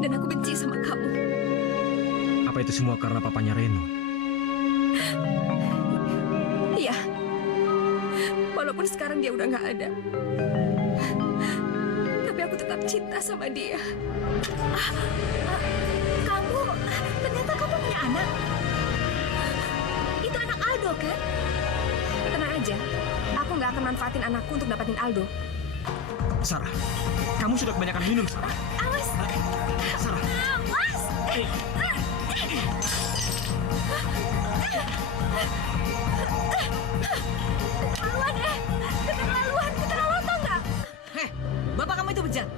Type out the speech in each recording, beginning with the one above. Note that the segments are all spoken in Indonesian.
Dan aku benci sama kamu. Apa itu semua karena papanya Reno? Iya. Walaupun sekarang dia udah nggak ada. Tapi aku tetap cinta sama dia. Kamu, ternyata kamu punya anak. Itu anak Aldo, kan? Tenang aja. Aku nggak akan manfaatin anakku untuk dapatin Aldo. Sarah, kamu sudah kebanyakan minum, Sarah. Awas! Sarah. Awas! Keterlaluan tau nggak? Heh, bapak kamu itu bejat.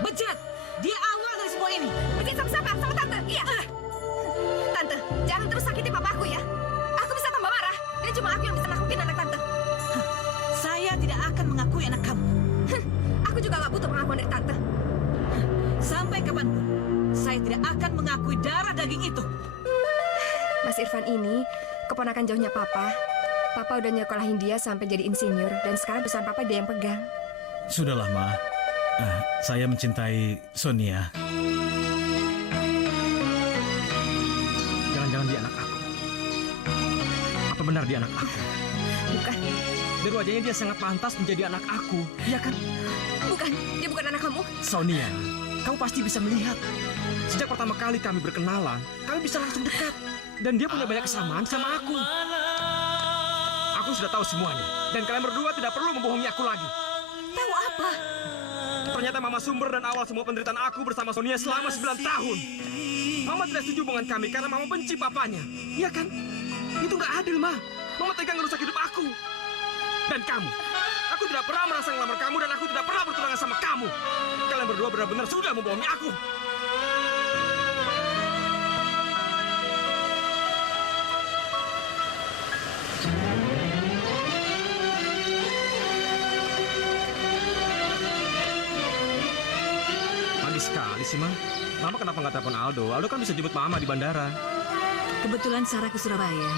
Bejat! Dia awal dari semua ini. Benci sama siapa? Sama tante? Iya. Tante, jangan terus sakiti papaku ya. Aku bisa tambah marah. Dan cuma aku yang bisa nakutin anak tante. Saya tidak akan mengakui anak kamu. Aku juga nggak butuh pengakuan dari tante. Sampai kapanpun, saya tidak akan mengakui darah daging itu. Mas Irfan ini keponakan jauhnya papa. Papa udah nyekolahin dia sampai jadi insinyur. Dan sekarang perusahaan papa dia yang pegang. Sudahlah, Ma. Saya mencintai Sonia. Jangan-jangan dia anak aku. Apa benar dia anak aku? Bukan, Dari wajahnya dia sangat pantas menjadi anak aku. Iya kan? bukan. Dia bukan anak kamu. Sonia, kamu pasti bisa melihat. Sejak pertama kali kami berkenalan, kami bisa langsung dekat. Dan dia punya banyak kesamaan sama aku. Aku sudah tahu semuanya. Dan kalian berdua tidak perlu membohongi aku lagi. Tahu apa? Ternyata Mama sumber dan awal semua penderitaan aku bersama Sonia selama 9 tahun. Mama tidak setuju hubungan kami karena Mama benci papanya. Iya kan? Itu nggak adil, Ma. Mama tega ngerusak hidup aku. Dan kamu. Aku tidak pernah merasa ngelamar kamu dan aku tidak pernah bertunangan sama kamu. Kalian berdua benar-benar sudah membohongi aku. Pagi sekali sih, Ma. Mama kenapa nggak telepon Aldo? Aldo kan bisa jemput Mama di bandara. Kebetulan Sarah ke Surabaya.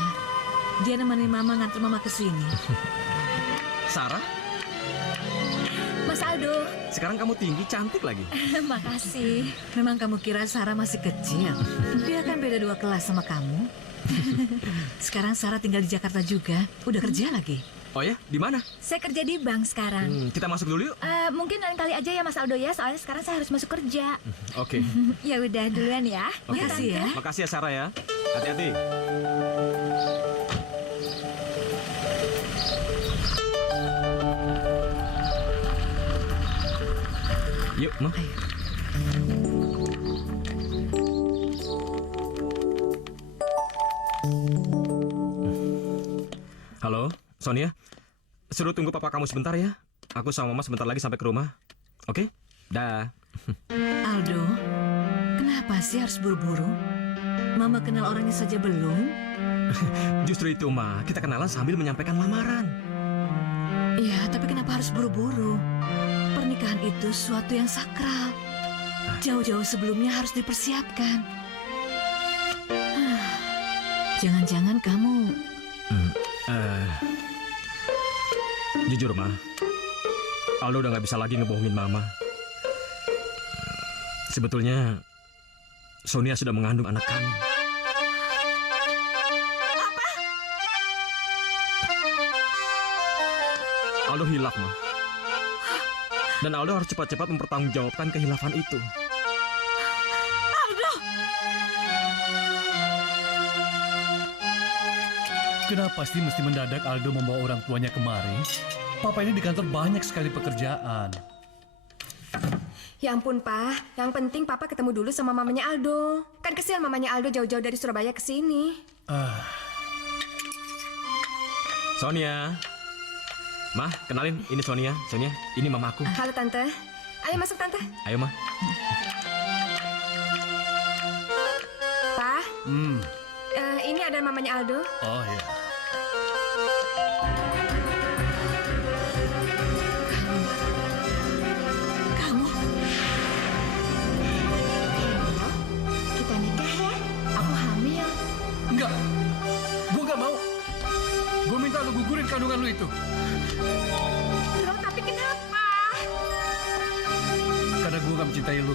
Dia nemenin Mama nganter Mama ke sini. Sarah, Mas Aldo, sekarang kamu tinggi, cantik lagi. makasih. Memang kamu kira Sarah masih kecil? Dia kan beda 2 kelas sama kamu. Sekarang Sarah tinggal di Jakarta juga. Udah kerja lagi. Oh ya, di mana? Saya kerja di bank sekarang. Kita masuk dulu yuk. Mungkin lain kali aja ya Mas Aldo ya, soalnya sekarang saya harus masuk kerja. Oke. Ya udah duluan ya. Oke. Makasih ya. Makasih ya Sarah ya. Hati-hati. Yuk, Ma. Ayo. Halo, Sonia. Suruh tunggu papa kamu sebentar ya. Aku sama Mama sebentar lagi sampai ke rumah. Oke? Dah. Aldo, kenapa sih harus buru-buru? Mama kenal orangnya saja belum? Justru itu, Ma. Kita kenalan sambil menyampaikan lamaran. Iya, tapi kenapa harus buru-buru? Pernikahan itu suatu yang sakral. Jauh-jauh sebelumnya harus dipersiapkan. Jangan-jangan kamu... Jujur, Ma. Aldo udah gak bisa lagi ngebohongin Mama. Sebetulnya, Sonia sudah mengandung anak kami. Apa? Aldo hilaf, Ma. Dan Aldo harus cepat-cepat mempertanggungjawabkan kehilafan itu. Aldo! Kenapa sih mesti mendadak Aldo membawa orang tuanya kemari? Papa ini di kantor banyak sekali pekerjaan. Ya ampun, Pak. Yang penting Papa ketemu dulu sama mamanya Aldo. Kan kesian mamanya Aldo jauh-jauh dari Surabaya ke sini. Sonia. Ma, kenalin. Ini Sonia. Sonia, ini mamaku. Halo, Tante. Ayo masuk, Tante. Ayo, Ma. Pak, ini ada mamanya Aldo. Oh ya. Kamu? Kita nikah ya. Aku hamil. Enggak. Gue gak mau. Gue minta lu gugurin kandungan lu itu. Loh, tapi kenapa? Karena gue gak mencintai lu.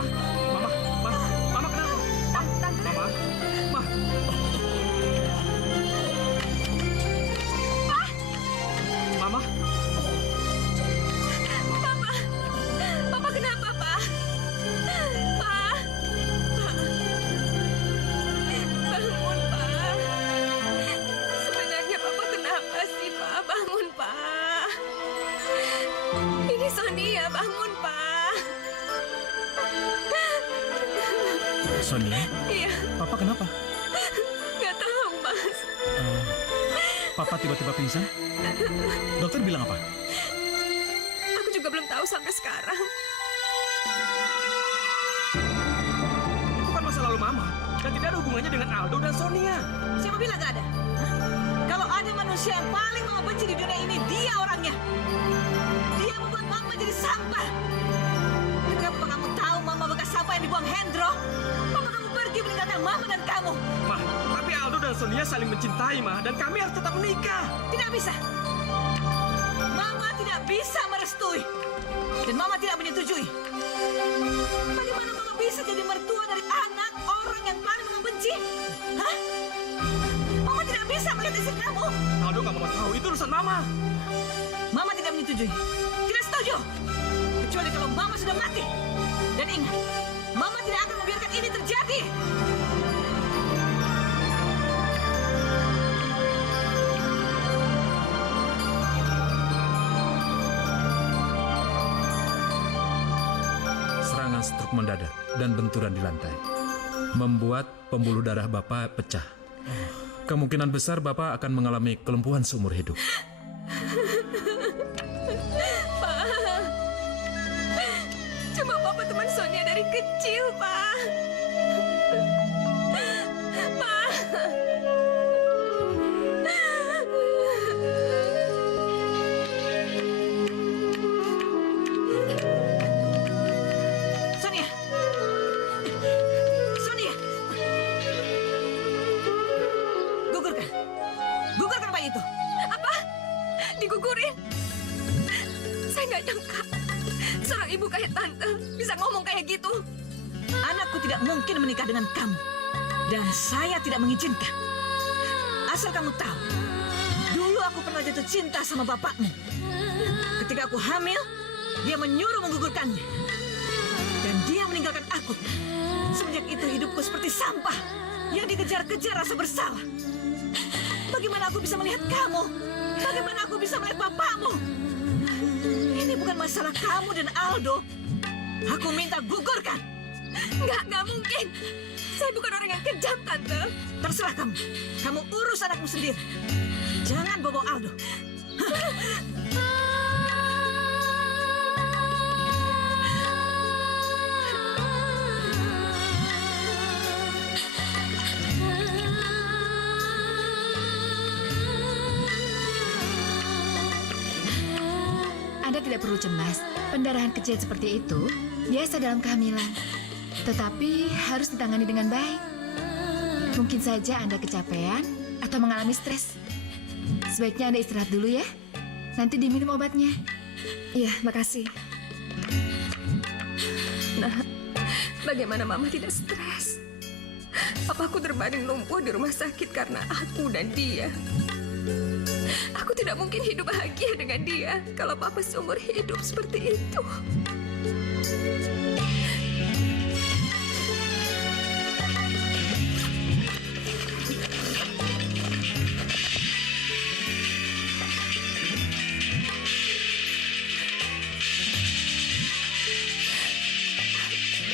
Ma, Mama kenapa? Ma, Mama, Ma. Mama, Papa kenapa, Pak? Pak. Bangun, Pak. Sebenarnya Papa kenapa sih, Pak? Bangun, Pak. Ini Sonia, bangun, Pak. Sonia, Iya, Papa kenapa? nggak tahu, Mas. Papa tiba-tiba pingsan? Dokter bilang apa? Aku juga belum tahu sampai sekarang. Itu kan masa lalu Mama. Dan tidak ada hubungannya dengan Aldo dan Sonia. Siapa bilang gak ada? Hah? Kalau ada manusia yang paling Mama benci di dunia ini, dia orangnya. Dia membuat Mama jadi sampah. Kenapa kamu tahu Mama bekas sampah yang dibuang Hendro? Mama kamu pergi meninggalkan Mama dan kamu. Ma, tapi Aldo dan Sonia saling mencintai, Ma. Dan kami harus tetap menikah. Tidak bisa. Mama tidak bisa merestui. Dan Mama tidak menyetujui. Bagaimana Mama bisa jadi mertua dari anak orang yang paling Mama benci? Hah? Mama tidak bisa melihat istri kamu. Aldo nggak mau tahu. Itu urusan Mama. Mama tidak menyetujui. Tidak setuju. Kecuali kalau Mama sudah mati. Dan ingat, Mama tidak akan membiarkan ini terjadi. Serangan stroke mendadak dan benturan di lantai membuat pembuluh darah Bapak pecah. Kemungkinan besar Bapak akan mengalami kelumpuhan seumur hidup. Cuma Papa teman Sonia dari kecil, Pak. Pak. Sonia. Sonia. Gugurkan. Gugurkan bayi itu. Apa? Digugurin? Saya nggak nyangka. Seorang ibu kayak Tante bisa ngomong kayak gitu. Anakku tidak mungkin menikah dengan kamu. Dan saya tidak mengizinkan. Asal kamu tahu, dulu aku pernah jatuh cinta sama bapakmu. Ketika aku hamil, dia menyuruh menggugurkannya. Dan dia meninggalkan aku. Semenjak itu hidupku seperti sampah yang dikejar-kejar rasa bersalah. Bagaimana aku bisa melihat kamu? Bagaimana aku bisa melihat bapakmu? Ini bukan masalah kamu dan Aldo. Aku minta gugurkan. Nggak mungkin. Saya bukan orang yang kejam, Tante. Terserah kamu. Kamu urus anakmu sendiri. Jangan bawa Aldo. Anda tidak perlu cemas. Pendarahan kecil seperti itu biasa dalam kehamilan. Tetapi harus ditangani dengan baik. Mungkin saja Anda kecapean atau mengalami stres. Sebaiknya Anda istirahat dulu ya. Nanti diminum obatnya. Iya, makasih. Nah, bagaimana Mama tidak stres? Papaku terbaring lumpuh di rumah sakit karena aku dan dia. Aku tidak mungkin hidup bahagia dengan dia kalau Papa seumur hidup seperti itu.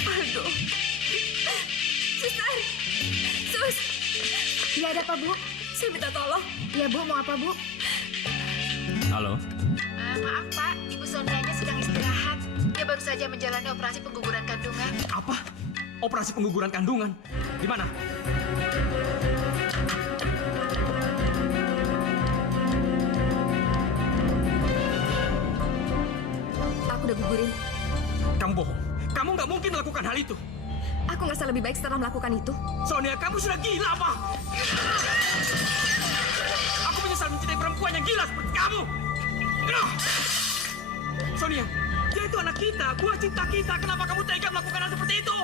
Aldo. Suster. Sus. Ya ada apa, Bu? Saya minta tolong. Ya, Bu, mau apa, Bu? Halo? Maaf, Pak. Ibu Sonianya sedang istirahat. Dia baru saja menjalani operasi pengguguran kandungan. Apa? Operasi pengguguran kandungan? Di mana? Aku udah gugurin. Kamu bohong. Kamu nggak mungkin melakukan hal itu. Aku ngerasa lebih baik setelah melakukan itu. Sonia, kamu sudah gila, apa? Aku menyesal mencintai perempuan yang gila seperti kamu. Sonia, dia itu anak buah cinta kita. Kenapa kamu tega melakukan hal seperti itu?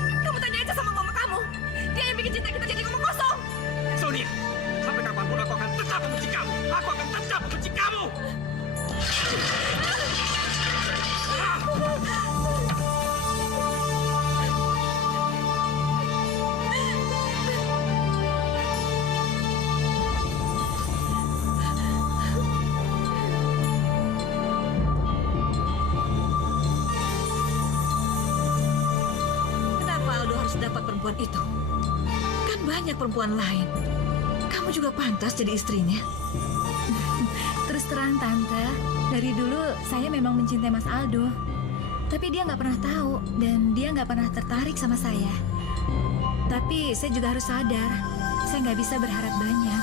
Kamu tanya aja sama mama kamu. Dia yang bikin cinta kita jadi ngomong kosong. Sonia, sampai kapanpun aku akan tetap membenci kamu. Aku akan tetap membenci kamu. Kenapa Aldo harus dapat perempuan itu? Kan banyak perempuan lain. Kamu juga pantas jadi istrinya. Terus terang Tante, dari dulu saya memang mencintai Mas Aldo. Tapi dia nggak pernah tahu dan dia nggak pernah tertarik sama saya. Tapi saya juga harus sadar, saya nggak bisa berharap banyak.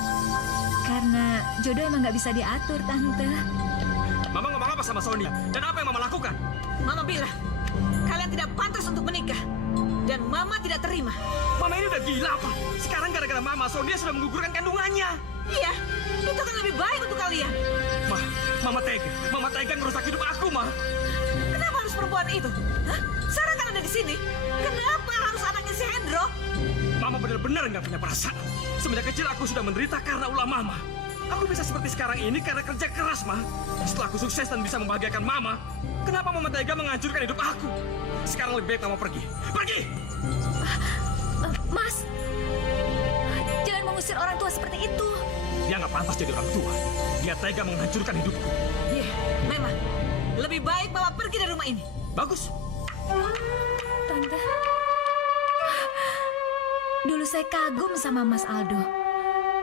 Karena jodoh emang nggak bisa diatur, Tante. Mama ngomong apa sama Sonia? Dan apa yang Mama lakukan? Mama bilang, kalian tidak pantas untuk menikah. Dan Mama tidak terima. Mama ini udah gila apa? Sekarang gara-gara Mama, Sonia sudah menggugurkan kandungannya. Iya, itu kan lebih baik untuk kalian. Ma, Mama tega. Mama tega ngerusak hidup aku, Ma. Kenapa harus perempuan itu? Hah? Sarah kan ada di sini. Kenapa harus anaknya si Hendro? Mama benar-benar nggak punya perasaan. Semenjak kecil aku sudah menderita karena ulah Mama. Aku bisa seperti sekarang ini karena kerja keras, Ma. Setelah aku sukses dan bisa membahagiakan Mama, kenapa Mama tega menghancurkan hidup aku? Sekarang lebih baik Mama pergi. Pergi! Mas, jangan mengusir orang tua seperti itu. Dia nggak pantas jadi orang tua. Dia tega menghancurkan hidupku. Iya, memang. Lebih baik Mama pergi dari rumah ini. Bagus. Tante, dulu saya kagum sama Mas Aldo.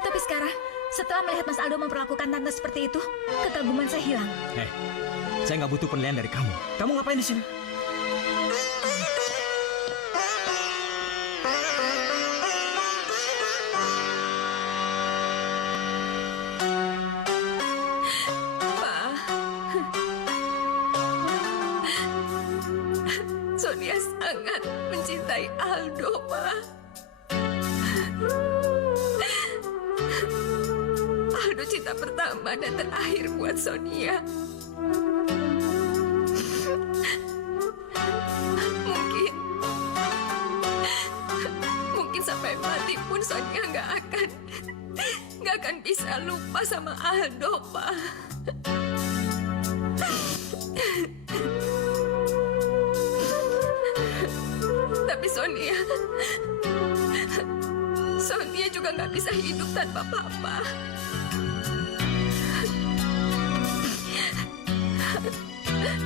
Tapi sekarang, setelah melihat Mas Aldo memperlakukan Tante seperti itu, kekaguman saya hilang. Saya nggak butuh penilaian dari kamu. Kamu ngapain di sini? Sonia sangat mencintai Aldo, Pak. Aldo cinta pertama dan terakhir buat Sonia. Mungkin sampai mati pun Sonia nggak akan bisa lupa sama Aldo, Pak. Tapi Sonia juga nggak bisa hidup tanpa Papa.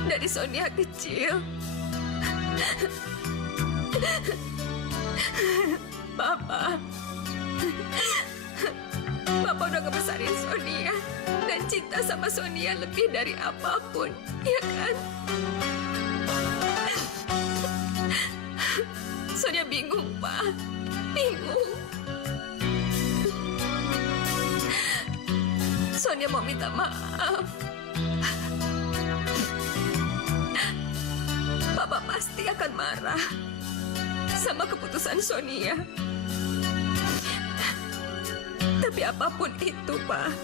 Dari Sonia kecil, Papa udah ngebesarin Sonia dan cinta sama Sonia lebih dari apapun, ya kan? Sonia bingung, Pak. Bingung. Sonia mau minta maaf. Papa pasti akan marah sama keputusan Sonia. Tapi apapun itu, Pak.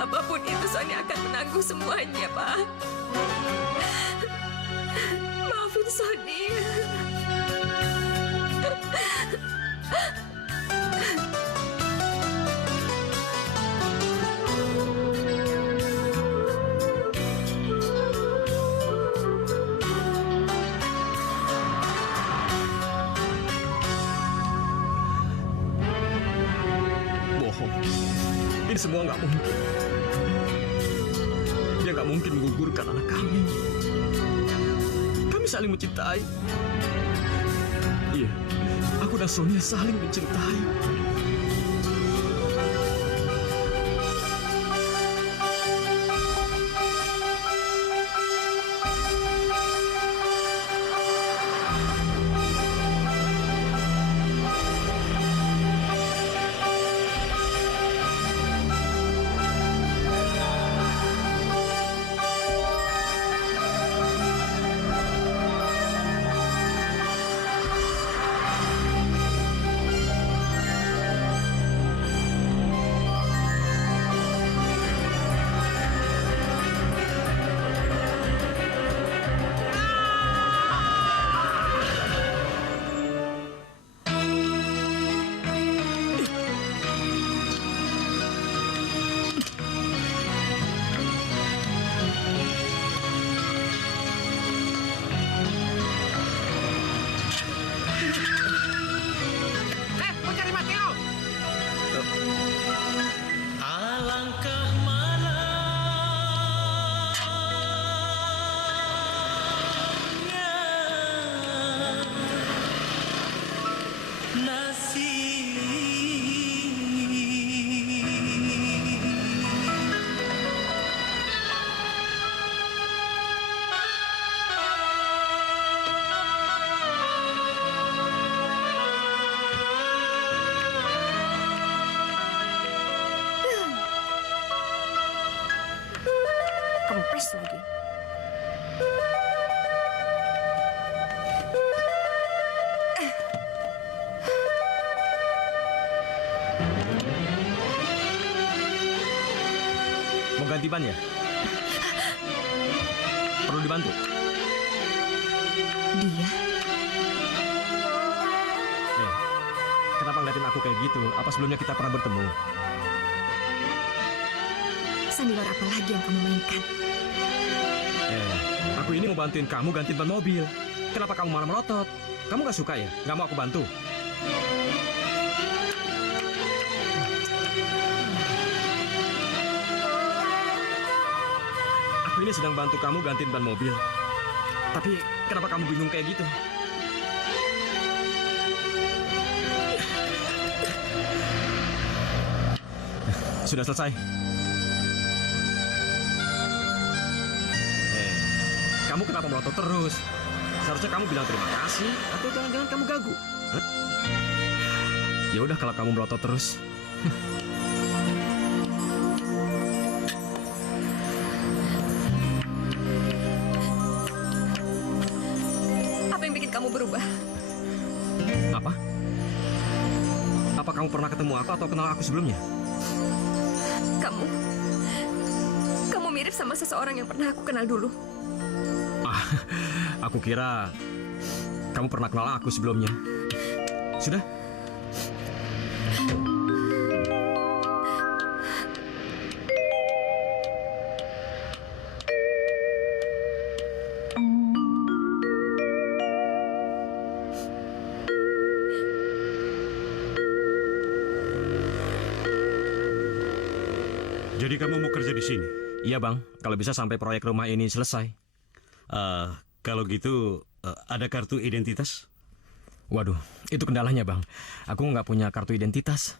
Apapun itu, Sonia akan menanggung semuanya, Pak. Maafin Sonia. Bohong. Ini semua nggak mungkin. Dia nggak mungkin menggugurkan anak kami. Kami saling mencintai. Iya, aku dan Sonia saling mencintai. Mau ganti ban ya? Perlu dibantu? Dia? Kenapa ngeliatin aku kayak gitu? Apa sebelumnya kita pernah bertemu? Sandiwara apa lagi yang kamu mainkan? Aku ini mau bantuin kamu gantiin ban mobil. Kenapa kamu malah melotot? Kamu gak suka ya? Gak mau aku bantu? Aku ini sedang bantu kamu gantiin ban mobil. Tapi kenapa kamu bingung kayak gitu? Sudah selesai. Kamu kenapa melotot terus? Seharusnya kamu bilang terima kasih atau jangan-jangan kamu gagu. Hah? Ya udah kalau kamu melotot terus. Apa yang bikin kamu berubah? Apa? Apa kamu pernah ketemu aku atau kenal aku sebelumnya? Kamu mirip sama seseorang yang pernah aku kenal dulu. Aku kira kamu pernah kenal aku sebelumnya. Sudah? Jadi kamu mau kerja di sini? Iya bang, kalau bisa sampai proyek rumah ini selesai. Kalau gitu, ada kartu identitas? Waduh, itu kendalanya bang. Aku nggak punya kartu identitas.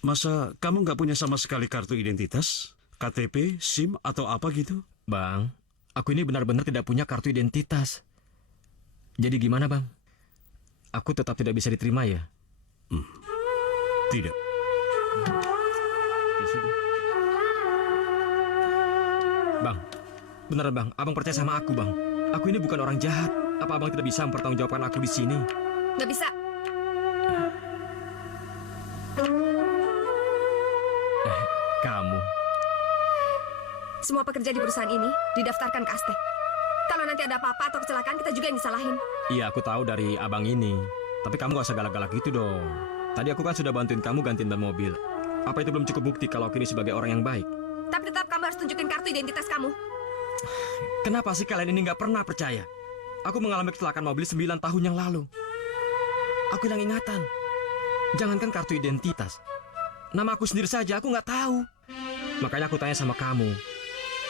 Masa kamu nggak punya sama sekali kartu identitas? KTP, SIM, atau apa gitu? Bang, aku ini benar-benar tidak punya kartu identitas. Jadi gimana bang? Aku tetap tidak bisa diterima ya? Tidak. Ya sudah. Bang, beneran bang, abang percaya sama aku bang. Aku ini bukan orang jahat. Apa abang tidak bisa mempertanggungjawabkan aku di sini? Nggak bisa. Kamu. Semua pekerja di perusahaan ini didaftarkan ke Aztec. Kalau nanti ada apa-apa atau kecelakaan, kita juga yang disalahin. Iya, aku tahu dari abang ini. Tapi kamu gak usah galak-galak gitu dong. Tadi aku kan sudah bantuin kamu gantiin ban mobil. Apa itu belum cukup bukti kalau aku ini sebagai orang yang baik? Tapi tetap kamu harus tunjukin kartu identitas kamu. Kenapa sih kalian ini nggak pernah percaya? Aku mengalami kecelakaan mobil 9 tahun yang lalu. Aku hilang ingatan. Jangankan kartu identitas. Nama aku sendiri saja aku nggak tahu. Makanya aku tanya sama kamu.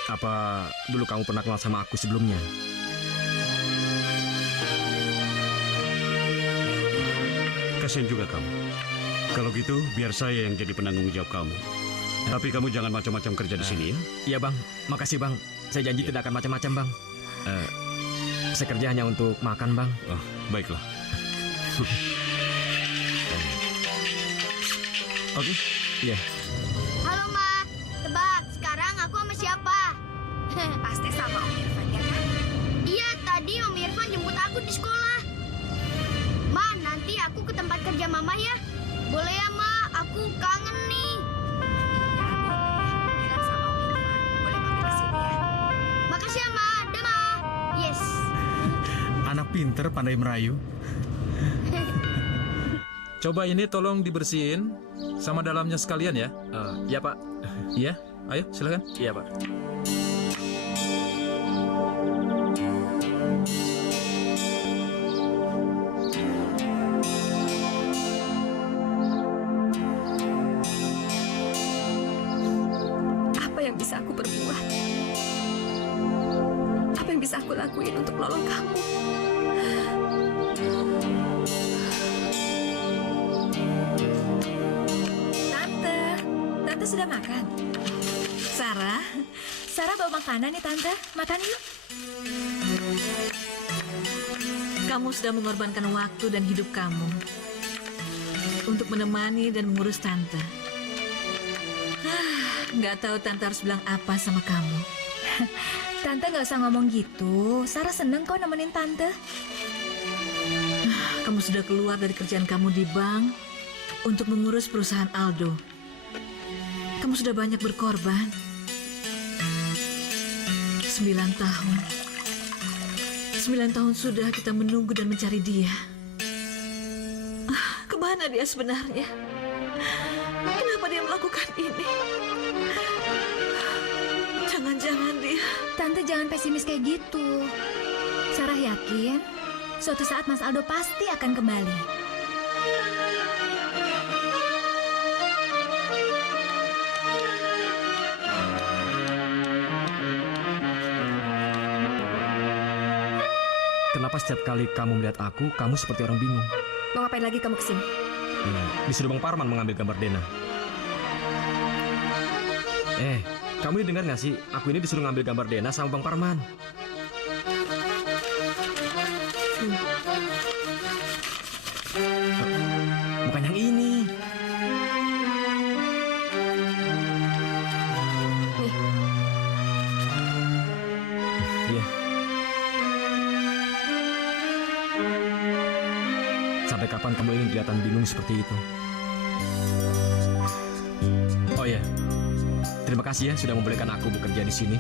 Apa dulu kamu pernah kenal sama aku sebelumnya? Kasian juga kamu. Kalau gitu, biar saya yang jadi penanggung jawab kamu. Tapi kamu jangan macam-macam kerja di sini ya. Iya bang, makasih bang. Saya janji tidak akan macam-macam bang. Saya kerja hanya untuk makan bang. Oh, baiklah. Oke. Iya. Halo, Ma. Tebak, sekarang aku sama siapa? Pasti sama Om Irfan, ya kan? Iya, tadi Om Irfan jemput aku di sekolah. Ma, nanti aku ke tempat kerja Mama ya. Boleh ya, Ma? Aku kangen nih. Ya, boleh. Bilang sama Om Irfan. Boleh mampir ke sini ya. Makasih ya, Ma. Dah, Ma. Yes. Anak pinter pandai merayu. Coba ini tolong dibersihin sama dalamnya sekalian ya. Iya pak. Iya, ayo silakan. Iya pak. Apa yang bisa aku perbuat? Apa yang bisa aku lakuin untuk menolong kamu? Tante sudah makan? Sarah bawa makanan nih Tante. Makan yuk. Kamu sudah mengorbankan waktu dan hidup kamu untuk menemani dan mengurus Tante. Nggak tahu Tante harus bilang apa sama kamu. Tante nggak usah ngomong gitu. Sarah seneng kok nemenin Tante. Kamu sudah keluar dari kerjaan kamu di bank untuk mengurus perusahaan Aldo. Kamu sudah banyak berkorban. 9 tahun. 9 tahun sudah kita menunggu dan mencari dia. Kemana dia sebenarnya? Kenapa dia melakukan ini? Jangan-jangan dia... Tante jangan pesimis kayak gitu. Sarah yakin suatu saat Mas Aldo pasti akan kembali. Kenapa setiap kali kamu melihat aku, kamu seperti orang bingung? Mau ngapain lagi kamu kesini? Disuruh Bang Parman mengambil gambar Dena. Kamu ini dengar nggak sih? Aku ini disuruh ngambil gambar Dena sama Bang Parman. Bukan yang ini. Nih, Iya. Sampai kapan kamu ingin kelihatan bingung seperti itu? Oh ya, terima kasih ya sudah membolehkan aku bekerja di sini.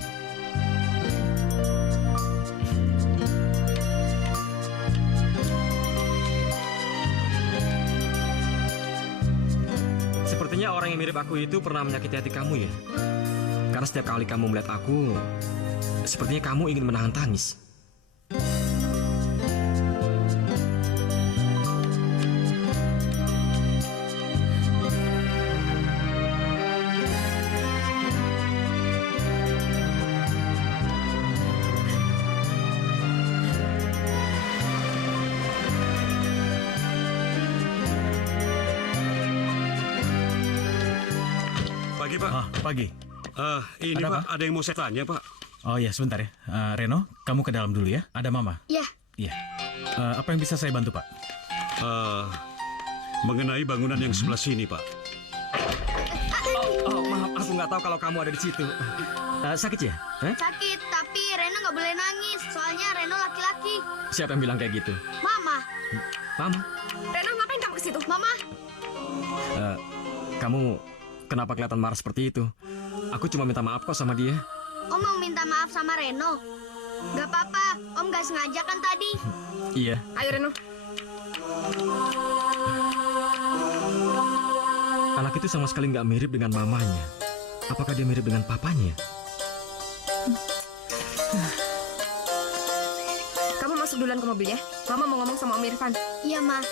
Sepertinya orang yang mirip aku itu pernah menyakiti hati kamu ya. Karena setiap kali kamu melihat aku, sepertinya kamu ingin menahan tangis. Pagi, Pak. Pagi. Ini Ada Pak, apa? ada yang mau saya tanya, Pak. Oh ya, sebentar ya. Reno, kamu ke dalam dulu ya. Ada Mama. Ya, Iya. Apa yang bisa saya bantu, Pak? Mengenai bangunan yang sebelah sini, Pak. Oh, maaf, aku nggak tahu kalau kamu ada di situ. Sakit ya? sakit, tapi Reno nggak boleh nangis. Soalnya Reno laki-laki. Siapa yang bilang kayak gitu? Mama, Mama, Reno ngapain kamu ke situ? Mama, kamu kenapa kelihatan marah seperti itu? Aku cuma minta maaf kok sama dia. Om mau minta maaf sama Reno. Gak apa-apa, Om gak sengaja kan tadi. Iya. Ayo Reno. Anak itu sama sekali nggak mirip dengan mamanya. Apakah dia mirip dengan papanya? Kamu masuk duluan ke mobil ya. Mama mau ngomong sama Om Irfan. Iya, Ma.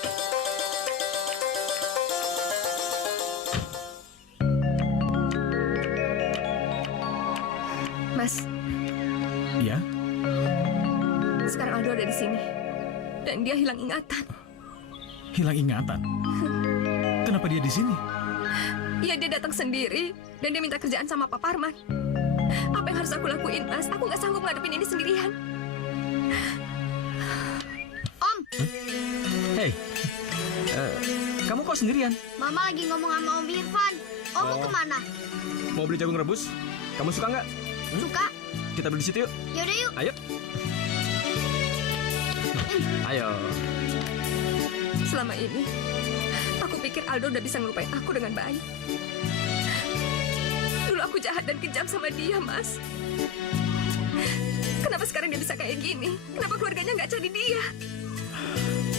Mas, Iya. sekarang Aldo ada di sini. Dan dia hilang ingatan. Hilang ingatan. Kenapa dia di sini? Iya, dia datang sendiri. Dan dia minta kerjaan sama Pak Parman. Apa yang harus aku lakuin, Mas? Aku nggak sanggup ngadepin ini sendirian. Om, Hei, kamu kok sendirian? Mama lagi ngomong sama Om Irfan. Om mau kemana? Mau beli jagung rebus? Kamu suka nggak? Suka? Kita beli di situ yuk. Yaudah yuk. Ayo. Ayo. Selama ini, aku pikir Aldo udah bisa ngelupain aku dengan baik. Dulu aku jahat dan kejam sama dia, Mas. Kenapa sekarang dia bisa kayak gini? Kenapa keluarganya nggak cari dia?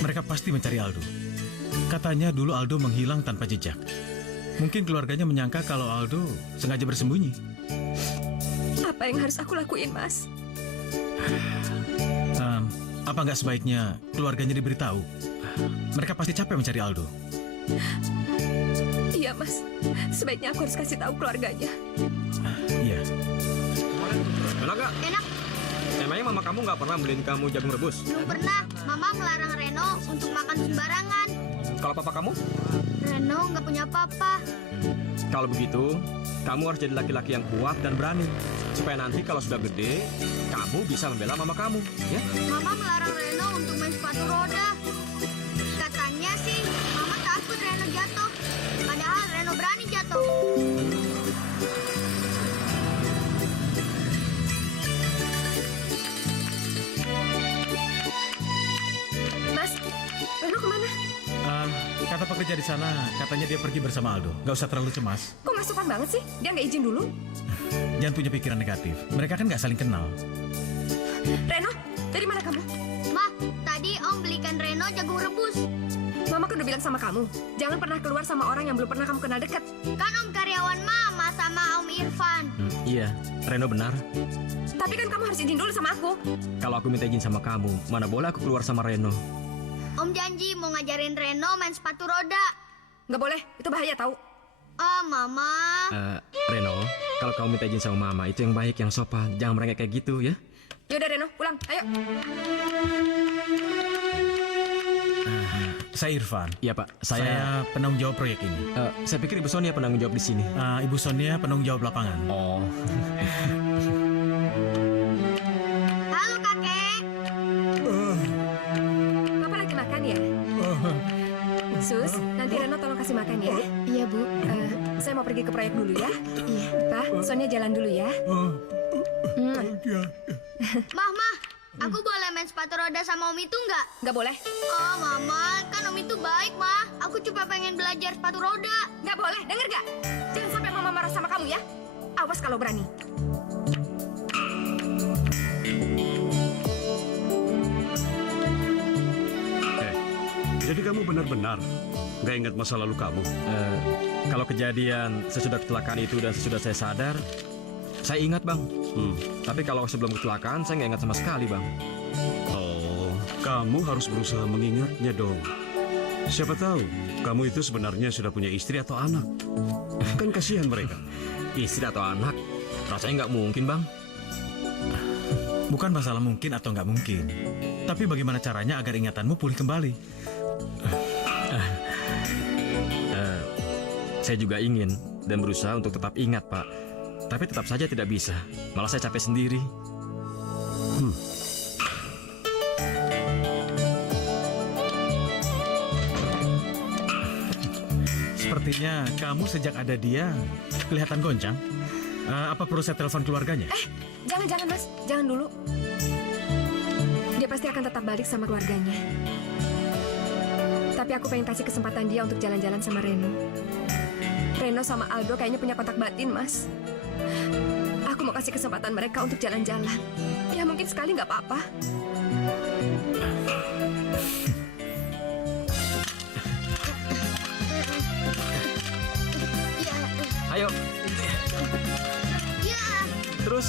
Mereka pasti mencari Aldo. Katanya dulu Aldo menghilang tanpa jejak. Mungkin keluarganya menyangka kalau Aldo sengaja bersembunyi. Apa yang harus aku lakuin, Mas? Apa nggak sebaiknya keluarganya diberitahu? Mereka pasti capek mencari Aldo. Iya, Mas. Sebaiknya aku harus kasih tahu keluarganya. Iya. Enak nggak? Enak. Emangnya mama kamu nggak pernah beliin kamu jagung rebus? Belum pernah. Mama melarang Reno untuk makan sembarangan. Kalau papa kamu? Reno nggak punya papa. Kalau begitu, kamu harus jadi laki-laki yang kuat dan berani. Supaya nanti kalau sudah gede, kamu bisa membela mama kamu, ya? Mama melarang Reno untuk main sepatu roda. Katanya sih, Mama takut Reno jatuh. Padahal Reno berani jatuh. Kata pekerja di sana, katanya dia pergi bersama Aldo. Gak usah terlalu cemas. Kok nggak sopan banget sih? Dia nggak izin dulu. Jangan punya pikiran negatif. Mereka kan gak saling kenal. Reno, dari mana kamu? Ma, tadi Om belikan Reno jagung rebus. Mama kan udah bilang sama kamu, jangan pernah keluar sama orang yang belum pernah kamu kenal dekat. Kan Om karyawan Mama sama Om Irfan. Iya, Reno benar. Tapi kan kamu harus izin dulu sama aku. Kalau aku minta izin sama kamu, mana boleh aku keluar sama Reno? Om janji mau ngajarin Reno main sepatu roda. Nggak boleh, itu bahaya tahu. Oh, Mama. Reno, kalau kamu minta izin sama Mama, itu yang baik, yang sopan. Jangan merengek kayak gitu ya. Yaudah Reno, pulang, ayo. Saya Irfan. Iya Pak, Saya penanggung jawab proyek ini. saya pikir Ibu Sonia penanggung jawab di sini. Ibu Sonia penanggung jawab lapangan. Oh, Halo, Kakek. Papa lagi makan ya? Sus, nanti Reno tolong kasih makan ya. Iya, Bu. Saya mau pergi ke proyek dulu ya. Iya. Pak, Sonia jalan dulu ya. Mah, aku boleh main sepatu roda sama Om itu nggak? Nggak boleh. Oh, Mama, kan Om itu baik, Mah. Aku cuma pengen belajar sepatu roda. Nggak boleh, denger nggak? Jangan sampai Mama marah sama kamu ya. Awas kalau berani. Jadi kamu benar-benar nggak ingat masa lalu kamu? kalau kejadian sesudah kecelakaan itu dan sesudah saya sadar, saya ingat Bang. Tapi kalau sebelum kecelakaan, saya nggak ingat sama sekali Bang. Oh, kamu harus berusaha mengingatnya dong. Siapa tahu kamu itu sebenarnya sudah punya istri atau anak. Kan kasihan mereka. Istri atau anak? Rasanya nggak mungkin Bang. Bukan masalah mungkin atau nggak mungkin. Tapi bagaimana caranya agar ingatanmu pulih kembali? Saya juga ingin dan berusaha untuk tetap ingat Pak. Tapi tetap saja tidak bisa. Malah saya capek sendiri. Sepertinya kamu sejak ada dia kelihatan goncang. Apa perlu saya telepon keluarganya? Jangan Mas, jangan dulu. Dia pasti akan tetap balik sama keluarganya. Tapi aku pengen kasih kesempatan dia untuk jalan-jalan sama Reno. Reno sama Aldo kayaknya punya kontak batin, Mas. Aku mau kasih kesempatan mereka untuk jalan-jalan. Ya mungkin sekali nggak apa-apa. Ayo, Ya, terus.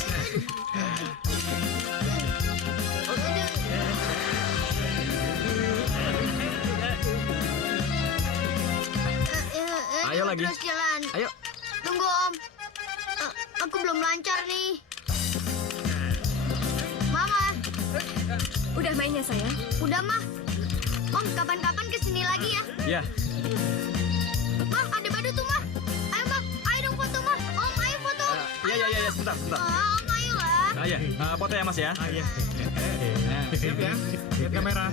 Ayo lagi. Terus jalan. Ayo. Tunggu, Om. Aku belum lancar nih. Mama, Udah mainnya sayang. udah mah. Om, kapan-kapan kesini lagi ya. Ya, Mah, ada badut tuh, Mah. Ayo, Mah. Ayo dong foto, Mah. Om, ayo foto. ya, sebentar. Om, ayo lah. Iya, foto ya Mas ya. Siap ya, lihat kamera.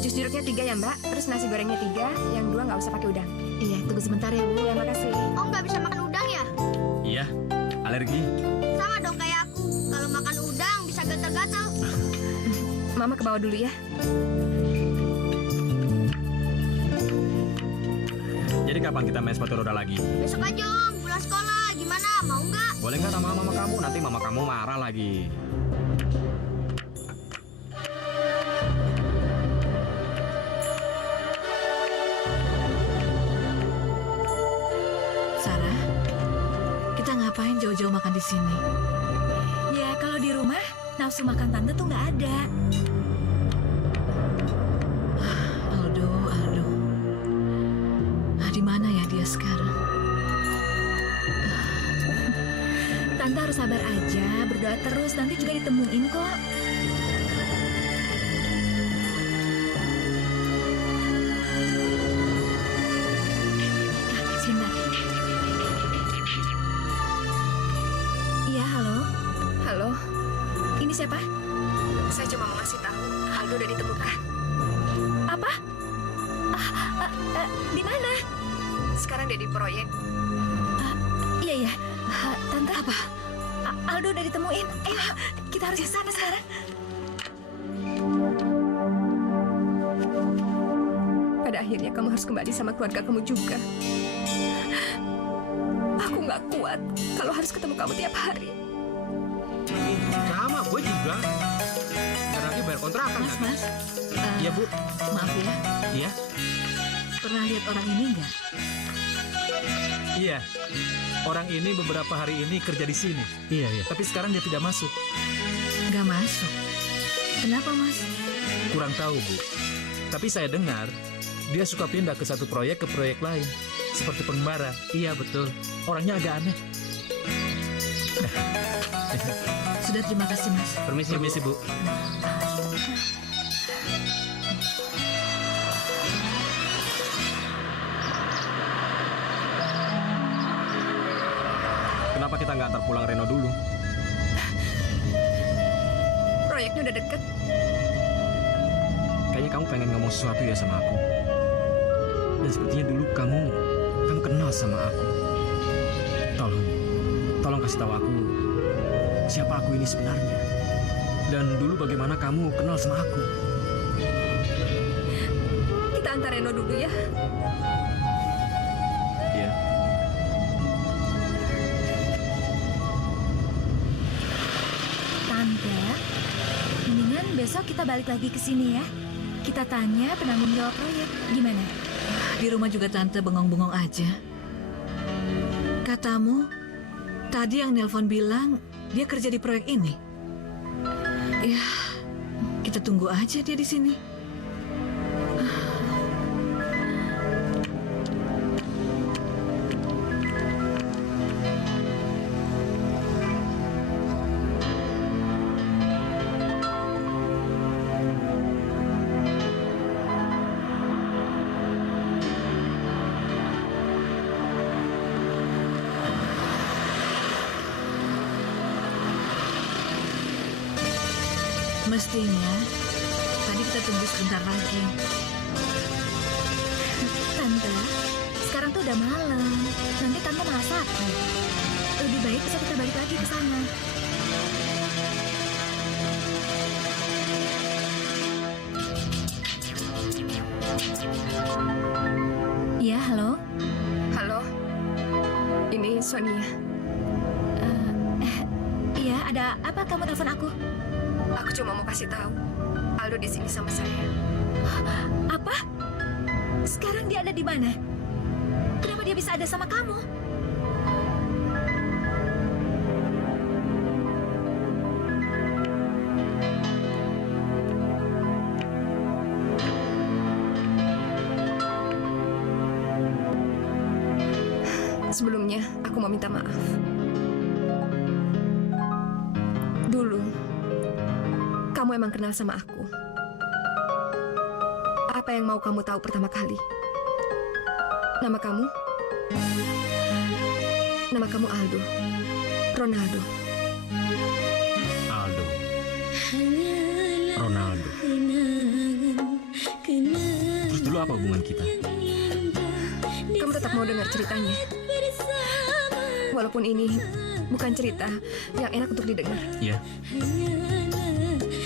Jus jeruknya 3 ya Mbak. Terus nasi gorengnya 3, yang 2 nggak usah pakai udang. Iya, tunggu sebentar ya, Bu. Ya makasih. Om nggak bisa makan udang ya? Iya, alergi. Sama dong kayak aku. Kalau makan udang bisa gatal-gatal. Mama ke bawah dulu ya. Jadi kapan kita main sepatu roda lagi? Besok aja, Om. Pulang sekolah. Gimana? Mau nggak? Boleh nggak sama mama kamu? Nanti mama kamu marah lagi. Sarah, kita ngapain jauh-jauh makan di sini? Ya, kalau di rumah, nafsu makan tante tuh nggak ada. Aldo. Di mana ya dia sekarang? Tante harus sabar aja, berdoa terus, nanti juga ditemuin kok. Sebentar. Iya, halo. Halo, Ini siapa? saya cuma mau ngasih tahu Aldo udah ditemukan. Apa? Di mana? Sekarang dia di proyek. Iya. Tante. Apa? Aldo udah ditemuin. Ayo, kita harus ke sana sekarang. akhirnya kamu harus kembali sama keluarga kamu juga. Aku nggak kuat kalau harus ketemu kamu tiap hari. Sama, gue juga. Ntar lagi bayar kontrakan Mas, lagi. Mas. Iya, Bu. Maaf ya, Iya. pernah lihat orang ini nggak? Iya. Orang ini beberapa hari ini kerja di sini. Iya, iya. Tapi sekarang dia tidak masuk. Nggak masuk. Kenapa, Mas? Kurang tahu, Bu. Tapi saya dengar dia suka pindah ke satu proyek ke proyek lain. Seperti pengembara. Iya, betul. Orangnya agak aneh. Sudah, terima kasih, Mas. Permisi, Bu. Kenapa kita nggak antar pulang Reno dulu? Proyeknya udah deket. Kayaknya kamu pengen ngomong sesuatu ya sama aku. Dan sepertinya dulu kamu kenal sama aku. Tolong kasih tahu aku siapa aku ini sebenarnya. Dan dulu bagaimana kamu kenal sama aku. Kita antar Reno dulu ya. Iya. Tante, mendingan besok kita balik lagi ke sini ya. Kita tanya penanggung jawab proyek, gimana? Di rumah juga Tante bengong-bengong aja. Katamu, tadi yang nelpon bilang dia kerja di proyek ini. Ya, kita tunggu aja dia di sini. Mestinya tadi kita tunggu sebentar lagi. Tante, sekarang tuh udah malam. Nanti tante malah sakit. Lebih baik besok kita balik lagi ke sana. Ya, halo. Halo. Ini Sonia. Iya, ada apa kamu telepon aku? Aku cuma mau kasih tahu. Aldo di sini sama saya. Apa? Sekarang dia ada di mana? Kenapa dia bisa ada sama kamu? Sebelumnya, aku mau minta maaf. Dulu, kamu emang kenal sama aku. Apa yang mau kamu tahu pertama kali? Nama kamu? Nama kamu Aldo. Ronaldo. Aldo. Ronaldo. Terus dulu apa hubungan kita? Kamu tetap mau dengar ceritanya? Walaupun ini bukan cerita yang enak untuk didengar. Iya.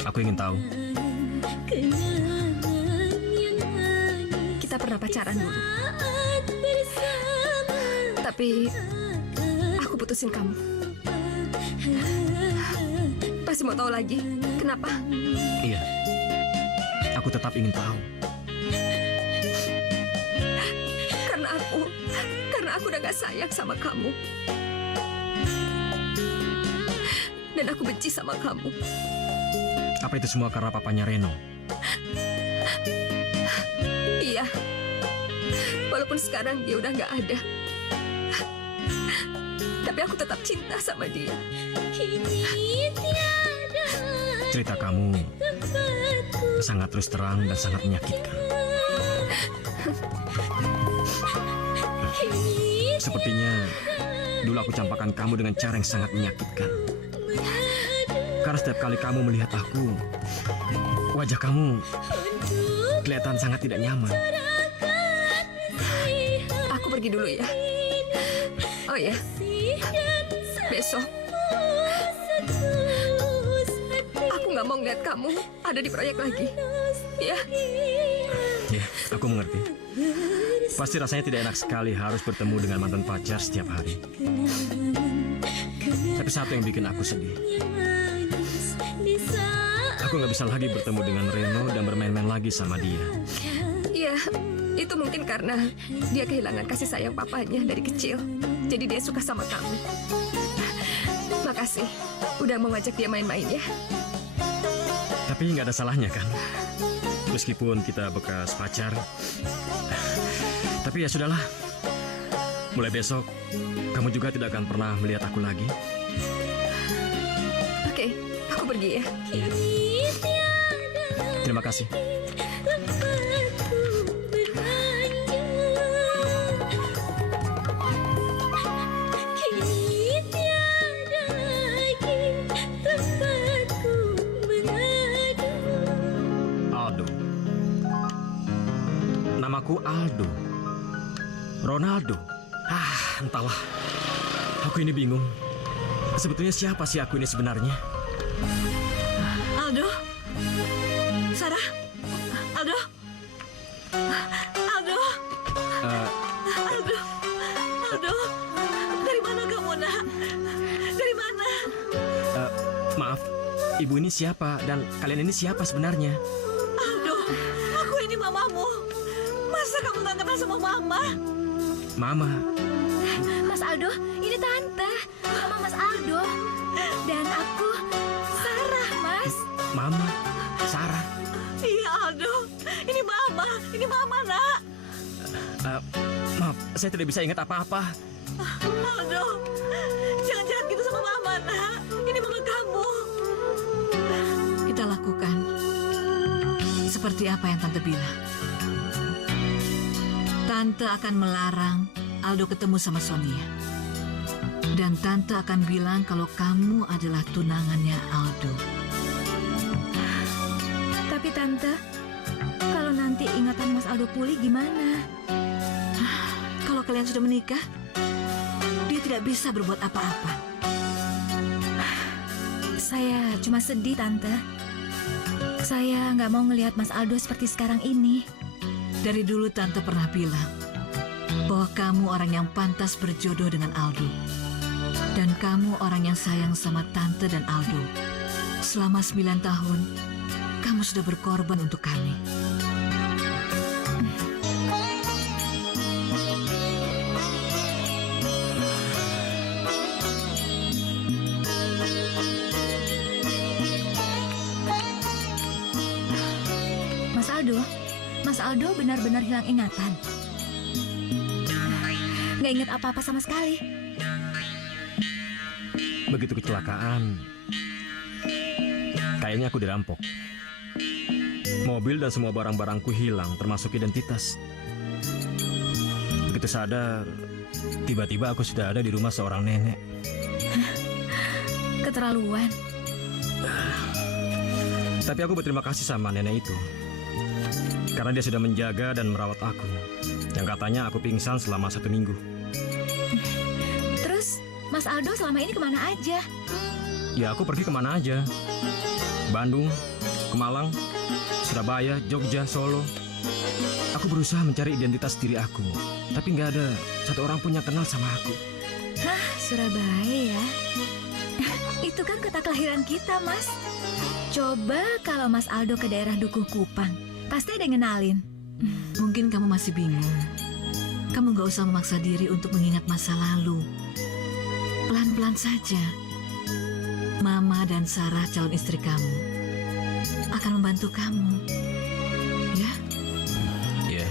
Aku ingin tahu. Kita pernah pacaran dulu. Tapi aku putusin kamu. Pasti mau tahu lagi kenapa? Iya. Aku tetap ingin tahu. Karena aku udah gak sayang sama kamu. Dan aku benci sama kamu. Apa itu semua karena papanya Reno? Iya. Walaupun sekarang dia udah gak ada. Tapi aku tetap cinta sama dia. Cerita kamu sangat terus terang dan sangat menyakitkan. Sepertinya dulu aku campakkan kamu dengan cara yang sangat menyakitkan. Karena setiap kali kamu melihat aku, wajah kamu kelihatan sangat tidak nyaman. Aku pergi dulu ya. Oh ya, besok aku nggak mau ngeliat kamu ada di proyek lagi. Ya. Ya, aku mengerti. Pasti rasanya tidak enak sekali harus bertemu dengan mantan pacar setiap hari. Tapi satu yang bikin aku sedih. Aku nggak bisa lagi bertemu dengan Reno dan bermain-main lagi sama dia. Ya, itu mungkin karena dia kehilangan kasih sayang papanya dari kecil. Jadi dia suka sama kamu. Makasih, udah mau ngajak dia main-main ya. Tapi nggak ada salahnya kan? Meskipun kita bekas pacar. Tapi ya sudahlah. Mulai besok, kamu juga tidak akan pernah melihat aku lagi. Oke, aku pergi ya. Iya. Terima kasih. Aldo. Namaku Aldo. Ronaldo. Entahlah. Aku ini bingung. Sebetulnya siapa sih aku ini sebenarnya? Aldo? Sarah? Aldo? Aldo? Aldo? Aldo? Dari mana kamu, nak? Dari mana? Maaf, ibu ini siapa dan kalian ini siapa sebenarnya? Aldo, aku ini mamamu. Masa kamu nggak kenal sama mama? Mama. Mas Aldo, ini Tante. Mama Mas Aldo. Dan aku, Sarah, Mas. Mama, Sarah. Iya, Aldo. Ini mama. Ini mama, nak. Maaf, saya tidak bisa ingat apa-apa. Aldo, jangan jahat gitu sama mama, nak. Ini mama kamu. Kita lakukan seperti apa yang Tante bilang. Tante akan melarang Aldo ketemu sama Sonia. Dan Tante akan bilang kalau kamu adalah tunangannya Aldo. Tapi Tante, kalau nanti ingatan Mas Aldo pulih gimana? Kalau kalian sudah menikah, dia tidak bisa berbuat apa-apa. Saya cuma sedih, Tante. Saya nggak mau ngelihat Mas Aldo seperti sekarang ini. Dari dulu Tante pernah bilang bahwa kamu orang yang pantas berjodoh dengan Aldo. Dan kamu orang yang sayang sama Tante dan Aldo. Selama 9 tahun, kamu sudah berkorban untuk kami. Mas Aldo benar-benar hilang ingatan. Nggak ingat apa-apa sama sekali. Begitu kecelakaan, kayaknya aku dirampok. Mobil dan semua barang-barangku hilang, termasuk identitas. Begitu sadar, tiba-tiba aku sudah ada di rumah seorang nenek. Keterlaluan. Tapi aku berterima kasih sama nenek itu. Karena dia sudah menjaga dan merawat aku. Yang katanya aku pingsan selama 1 minggu. Terus, Mas Aldo selama ini kemana aja? Ya aku pergi kemana aja. Bandung, ke Malang, Surabaya, Jogja, Solo. Aku berusaha mencari identitas diri aku. Tapi nggak ada satu orang pun yang kenal sama aku. Hah, Surabaya ya? Itu kan kota kelahiran kita, Mas. Coba kalau Mas Aldo ke daerah Dukuh Kupang, pasti ada yang ngenalin. Mungkin kamu masih bingung. Kamu gak usah memaksa diri untuk mengingat masa lalu. Pelan-pelan saja. Mama dan Sarah, calon istri kamu, akan membantu kamu. Ya? Iya.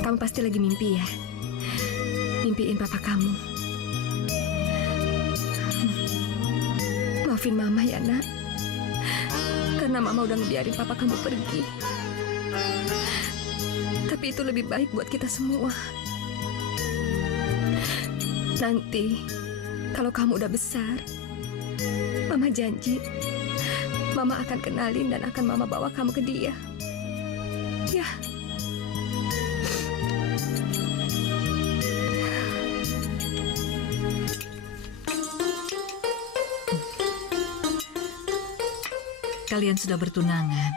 Kamu pasti lagi mimpi ya? Mimpiin papa kamu. Maafin mama ya, nak. Karena mama udah ngebiarin papa kamu pergi. Tapi itu lebih baik buat kita semua. Nanti, kalau kamu udah besar, mama janji, mama akan kenalin dan akan mama bawa kamu ke dia. Ya. Kalian sudah bertunangan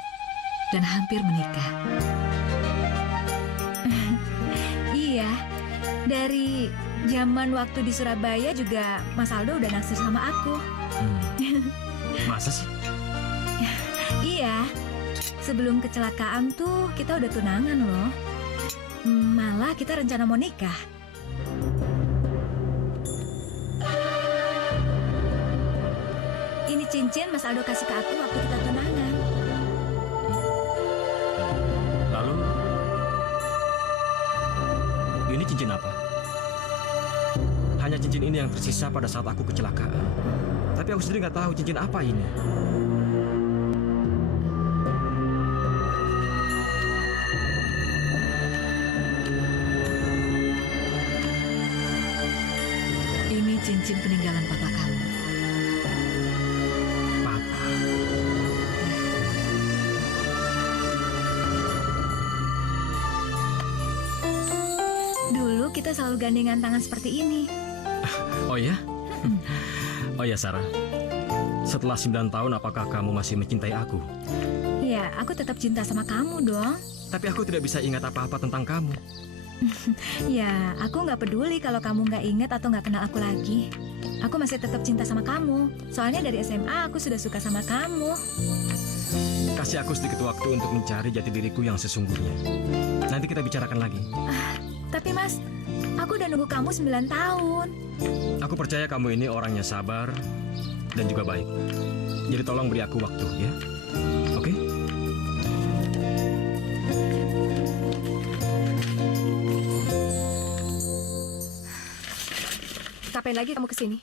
dan hampir menikah. Iya, dari zaman waktu di Surabaya juga Mas Aldo udah naksir sama aku. Masa sih? Iya, sebelum kecelakaan tuh kita udah tunangan loh. Malah kita rencana mau nikah. Ini cincin Mas Aldo kasih ke aku waktu kita tunangan. Lalu, ini cincin apa? Hanya cincin ini yang tersisa pada saat aku kecelakaan. Tapi aku sendiri nggak tahu cincin apa ini. Ini cincin peninggalan papa kamu. Papa. Dulu kita selalu gandengan tangan seperti ini. Oh ya? Oh ya, Sarah. Setelah 9 tahun, apakah kamu masih mencintai aku? Ya, aku tetap cinta sama kamu dong. Tapi aku tidak bisa ingat apa-apa tentang kamu. Ya, aku nggak peduli kalau kamu nggak ingat atau nggak kenal aku lagi. Aku masih tetap cinta sama kamu. Soalnya dari SMA aku sudah suka sama kamu. Kasih aku sedikit waktu untuk mencari jati diriku yang sesungguhnya. Nanti kita bicarakan lagi. Tapi Mas, aku udah nunggu kamu 9 tahun. Aku percaya kamu ini orangnya sabar dan juga baik. Jadi tolong beri aku waktu, ya. Oke? Kapan lagi kamu kesini?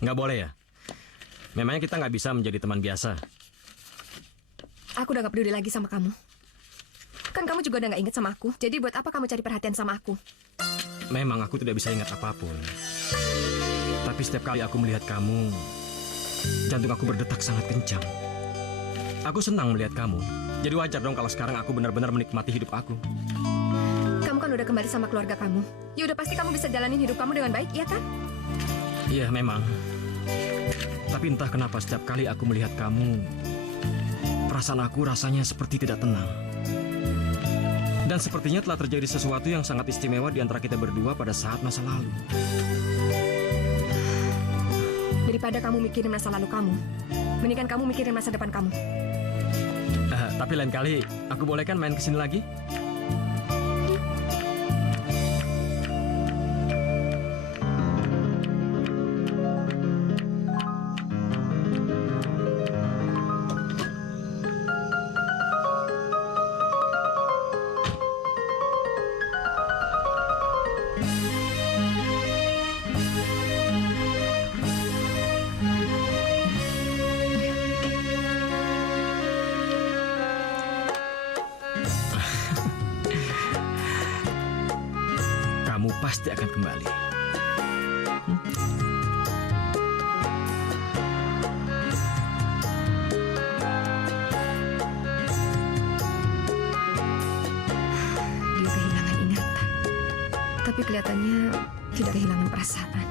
Nggak boleh ya? Memangnya kita nggak bisa menjadi teman biasa? Aku udah gak peduli lagi sama kamu. Kan kamu juga udah gak ingat sama aku. Jadi buat apa kamu cari perhatian sama aku? Memang aku tidak bisa ingat apapun. Tapi setiap kali aku melihat kamu, jantung aku berdetak sangat kencang. Aku senang melihat kamu. Jadi wajar dong kalau sekarang aku benar-benar menikmati hidup aku. Kamu kan udah kembali sama keluarga kamu. Ya udah pasti kamu bisa jalanin hidup kamu dengan baik, iya kan? Iya, memang. Tapi entah kenapa setiap kali aku melihat kamu, perasaan aku rasanya seperti tidak tenang. Dan sepertinya telah terjadi sesuatu yang sangat istimewa di antara kita berdua pada saat masa lalu. Daripada kamu mikirin masa lalu kamu, mendingan kamu mikirin masa depan kamu. Tapi lain kali, aku boleh kan main kesini lagi? Kamu pasti akan kembali. Dia kehilangan ingatan. Tapi kelihatannya tidak kehilangan perasaan.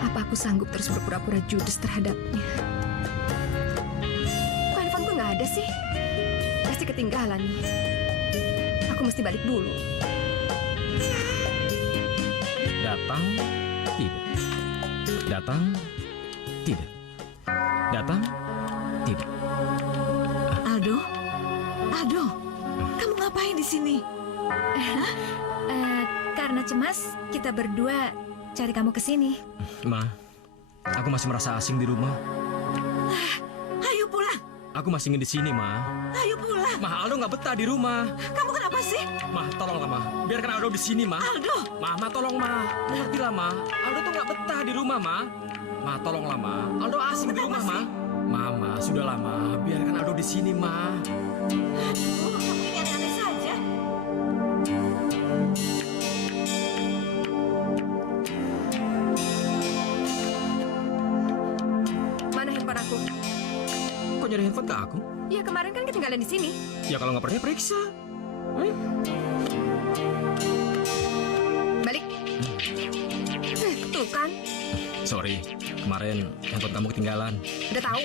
Apa aku sanggup terus berpura-pura judes terhadapnya? Kok handphoneku nggak ada sih? Pasti ketinggalan nih. Aku mesti balik dulu. Datang, tidak. Datang, tidak. Datang, tidak. Aldo? Aldo, kamu ngapain di sini? Karena cemas, kita berdua cari kamu ke sini. Ma, aku masih merasa asing di rumah. Ayo pulang, Aku masih ingin di sini, Ma. ayo pulang. Ma, Aldo nggak betah di rumah. Kamu kenapa sih? Ma, tolonglah, Ma. Biarkan Aldo di sini, Ma. Aldo, Ma, tolong, Ma. Mengertilah, Ma. Aldo tuh nggak betah di rumah, Ma. Ma, tolonglah, Ma. Aldo asing di rumah, Ma. Mama, sudahlah, Ma. Biarkan Aldo di sini, Ma. oh, kamu ini aneh-aneh saja. Mana handphone aku? Kok nyari handphone ke aku? Ya kemarin kan ketinggalan di sini. Ya kalau nggak percaya, periksa. Balik. Tuh kan, Sorry, kemarin handphone kamu ketinggalan. udah tahu.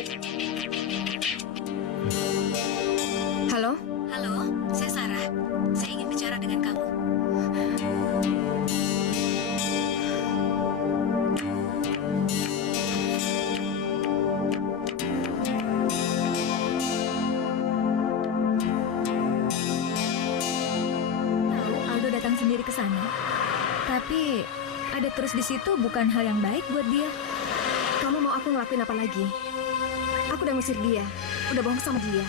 Halo? Halo, saya Sarah. Saya ingin bicara dengan kamu. Tahu Aldo datang sendiri ke sana. Tapi ada terus di situ bukan hal yang baik buat dia. Kamu mau aku ngelakuin apa lagi? Aku udah ngusir dia, udah bohong sama dia.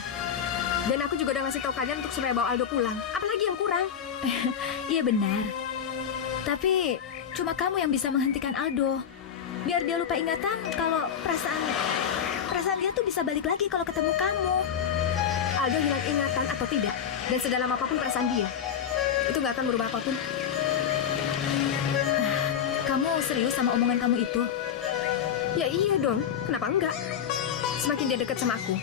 Dan aku juga udah ngasih tahu kalian untuk supaya bawa Aldo pulang. Apalagi yang kurang? Iya benar. Tapi cuma kamu yang bisa menghentikan Aldo. Biar dia lupa ingatan kalau perasaan dia tuh bisa balik lagi kalau ketemu kamu. Aldo hilang ingatan atau tidak, dan sedalam apapun perasaan dia, itu gak akan merubah apapun. Kamu serius sama omongan kamu itu? Ya iya dong, kenapa enggak? Semakin dia dekat sama aku,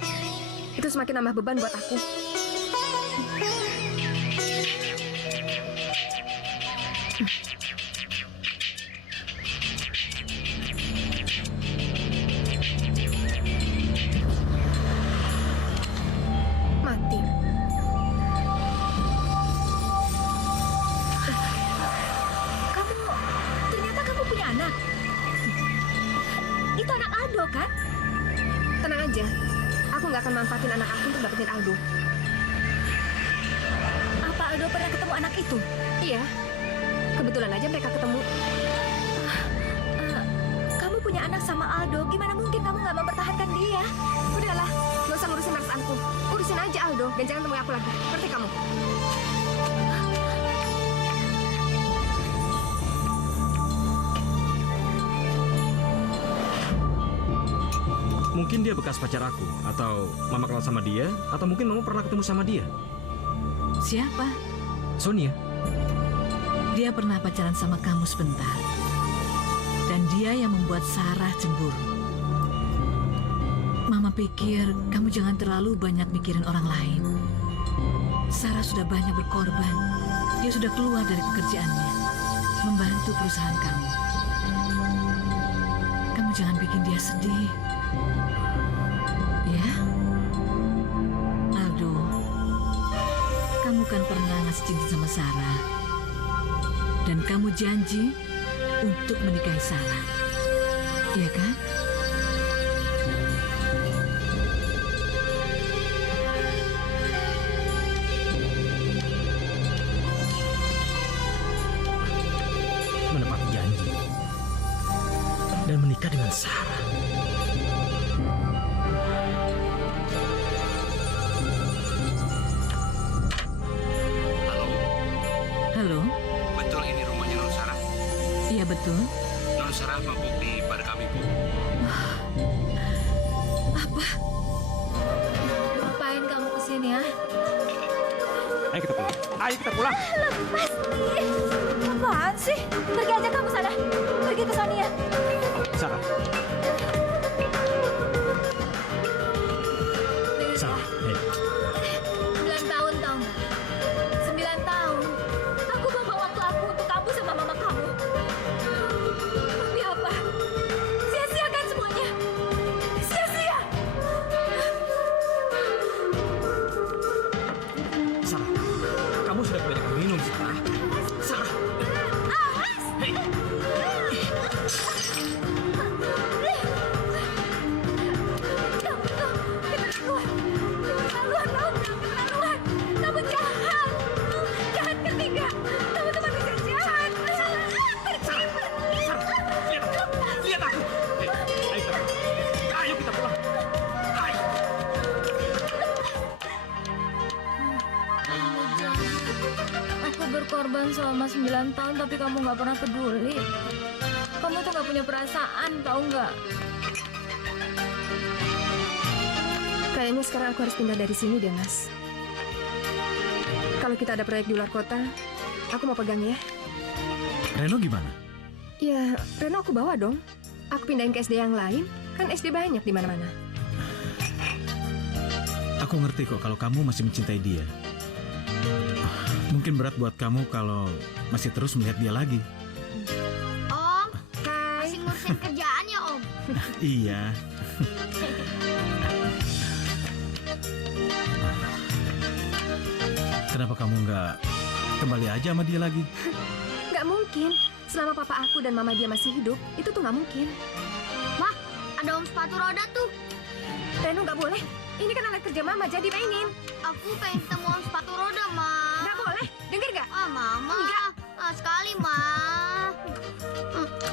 itu semakin nambah beban buat aku. Mati. Ternyata kamu punya anak. Itu anak Aldo kan? Tenang aja, aku nggak akan manfaatin anak aku untuk dapetin Aldo. Apa Aldo pernah ketemu anak itu? Iya, kebetulan aja mereka ketemu. Kamu punya anak sama Aldo, gimana mungkin kamu nggak mempertahankan dia? Udahlah, nggak usah ngurusin perasaanku. Urusin aja Aldo, dan jangan temui aku lagi. Ngerti kamu? Mungkin dia bekas pacar aku, atau mama kenal sama dia, atau mungkin mama pernah ketemu sama dia. Siapa? Sonia. Dia pernah pacaran sama kamu sebentar. Dan dia yang membuat Sarah cemburu. Mama pikir kamu jangan terlalu banyak mikirin orang lain. Sarah sudah banyak berkorban. Dia sudah keluar dari pekerjaannya, membantu perusahaan kamu. Kamu jangan bikin dia sedih. Ya? Aldo, kamu kan pernah ngasih cincin sama Sarah. Dan kamu janji untuk menikahi Sarah. Iya kan? Menepati janji. Dan menikah dengan Sarah. Halo? Betul ini rumahnya Non Sarah? Iya betul. Non Sarah membukti pada kami, Bu. Ngapain kamu kesini ya? Ayo kita pulang. Ayo kita pulang. Lepas nih. Apaan sih? Pergi aja kamu sana. Pergi ke Sonia. Sarah. Sarah, hey. 9 tahun tahu nggak? 9 tahun. Aku buang waktu aku untuk kamu sama mama kamu. Tapi apa? Sia-sia kan semuanya? Sia-sia. Sarah, kamu sudah banyak minum, Sarah. Sarah. Hey. Keterlaluan. Keterlaluan tahu nggak? Keterlaluan. Kamu jahat. Jahat ketiga. Kamu tuh manusia jahat. Pergi, pergi. Lihat aku. Hey, ayo kita pulang. Ayo. Aku berkorban selama 9 tahun tapi kamu nggak pernah peduli. Kamu tuh nggak punya perasaan, tahu nggak? Kayaknya sekarang aku harus pindah dari sini deh, Mas. Kalau kita ada proyek di luar kota, aku mau pegang ya. Reno gimana? Ya, Reno aku bawa dong. Aku pindahin ke SD yang lain, kan SD banyak di mana-mana. Aku ngerti kok kalau kamu masih mencintai dia. Mungkin berat buat kamu kalau masih terus melihat dia lagi. Om, Hai. masih ngurusin kerjaan ya, Om? Iya. Kenapa kamu nggak kembali aja sama dia lagi? Nggak mungkin. Selama papa aku dan mama dia masih hidup, itu tuh nggak mungkin. Mah, ada om sepatu roda tuh. Reno nggak boleh. Ini kan alat kerja mama, jadi mainin. Aku pengen ketemu om sepatu roda, Ma. Nggak boleh. Dengar nggak? Ah, Mama. Sekali, Ma.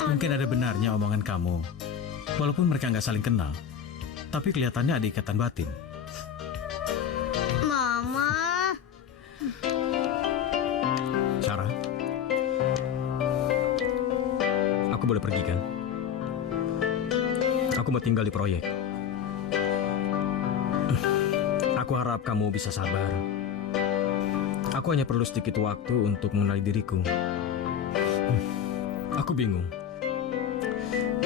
Mungkin ada benarnya omongan kamu. Walaupun mereka nggak saling kenal, tapi kelihatannya ada ikatan batin. Mama. Sarah, aku boleh pergi kan? Aku mau tinggal di proyek. Aku harap kamu bisa sabar. Aku hanya perlu sedikit waktu untuk mengenali diriku. Aku bingung.